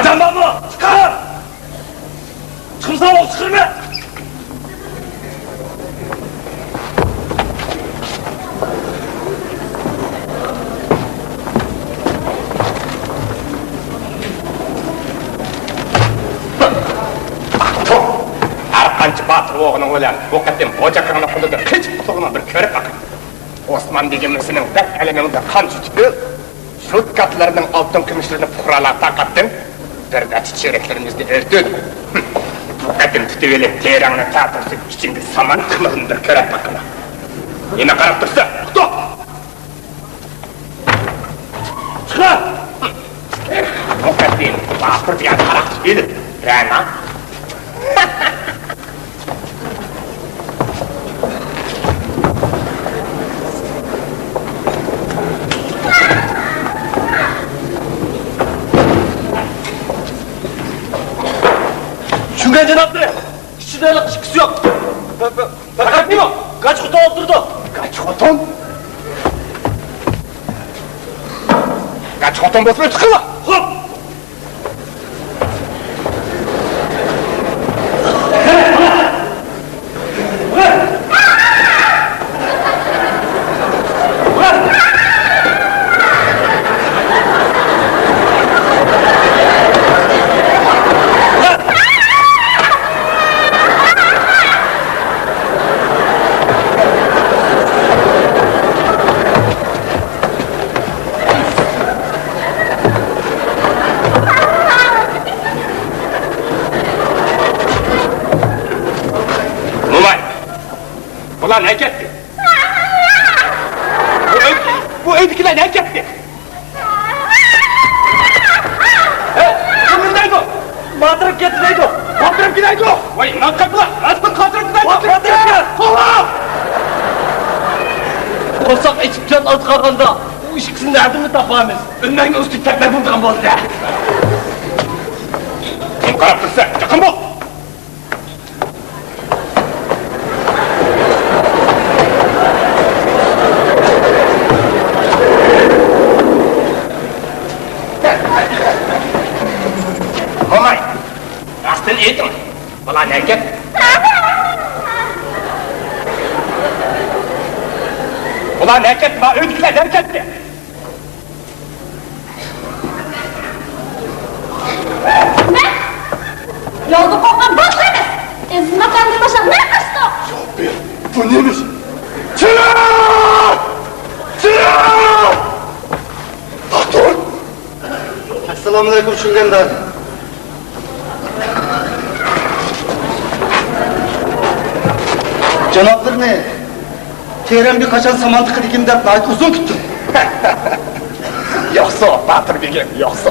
Adam var mı? Çıkar! Çıkırsa ol, çıkır mı? Her kançı batır oğlunun olan bu kadın ocaklarına kuludur. Hiç kusuruna bir körük bakın. Osman degimlisinin bek eleminde kan sütüdü. Süt katlarının altın kümüşlerini pukuralar takattın. Bir de çiçereklerimizi örtün. Bu kadın tutuvelip teyrağını tartırsın. İçinde saman kımığın bir körük bakın. Yine karap dursa. Dur! Çıkar! Bu kadın batır diyen karakter bilir. Rana. Şungan cenapları! İşçilerle çıkısı yok. Fakat değil mi? Kaç kutu oturdu? Kaç hoton? Kaç hoton basmaya çıkma! Hop! Ulan ne gitti? Bu evdekiler ne gitti? Kımırdaydı o! Batırıp getirdeydi o! Batırıp gideydi o! Vay lan kapılar! Atın kaldırıp gideydi o! Batırıp getirdeydi! Kola! Olsak ekipten az kalkanda bu işkisinin derdini tapamayız. Önden üstü tekrar bulduğum bozdu. Kim karaptırsa? Yakın bul! Olay! Rastın iyiydi mi? Ulan erkek! Ulan erkek var, ödükler erkekti! Ne? Yolda kokan bakmayınız. İzmine kandırmaşan ne kaçtı? Bu neymiş? Çınar! Çınar! Patron! Selamünaleyküm Şungandar. Cenaplar ne? Teyrem bir kaçan samantıkı dikim dep ait uzun tuttum. Yoksa o, Batır Begim, yoksa.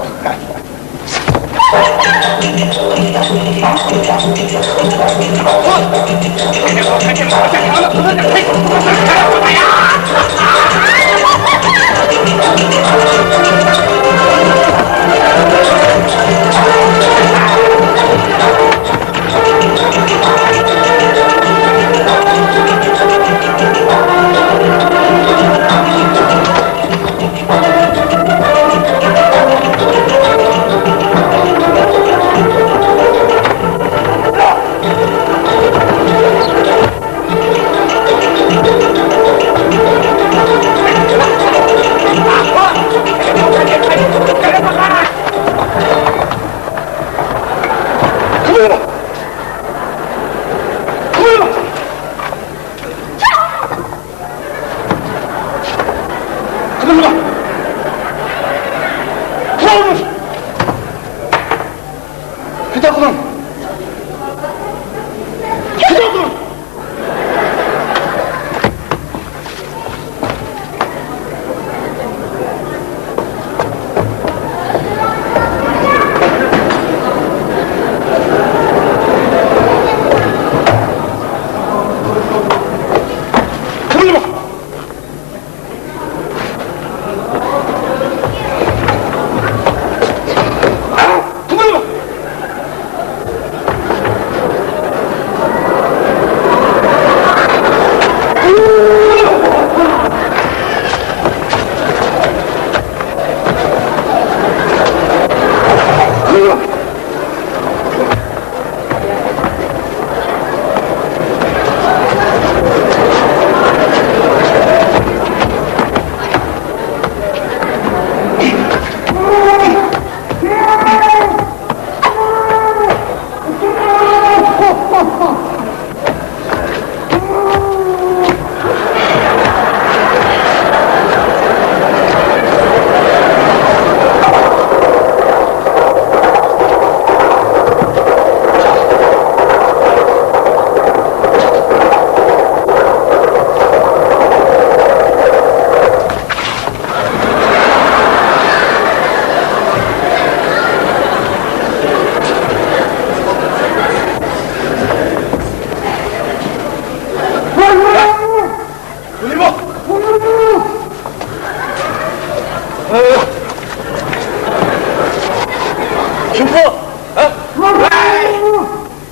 Kim bu? Ha?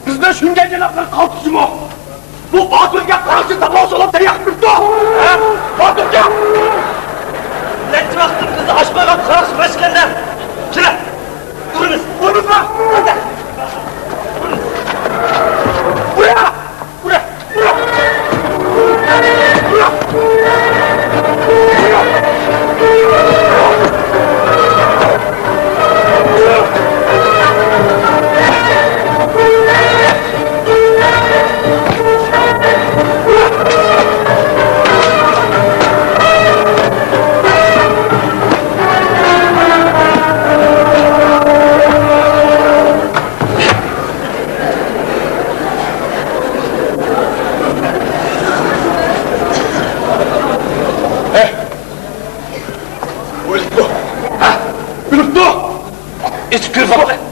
Bizde şunca celaklar kalkışı mı? Bu Batur'ga karşı tabağı olup da yakmıştı. Ha? Batur'ga! Neçe vaxtımızı aşmağa karşı başkanlar. Kira, durunuz, durunuz mu? Hadi. Buraya! Buraya! Buraya! Buraya! Bulutlu! Ha? Bulutlu! İç kırfakla!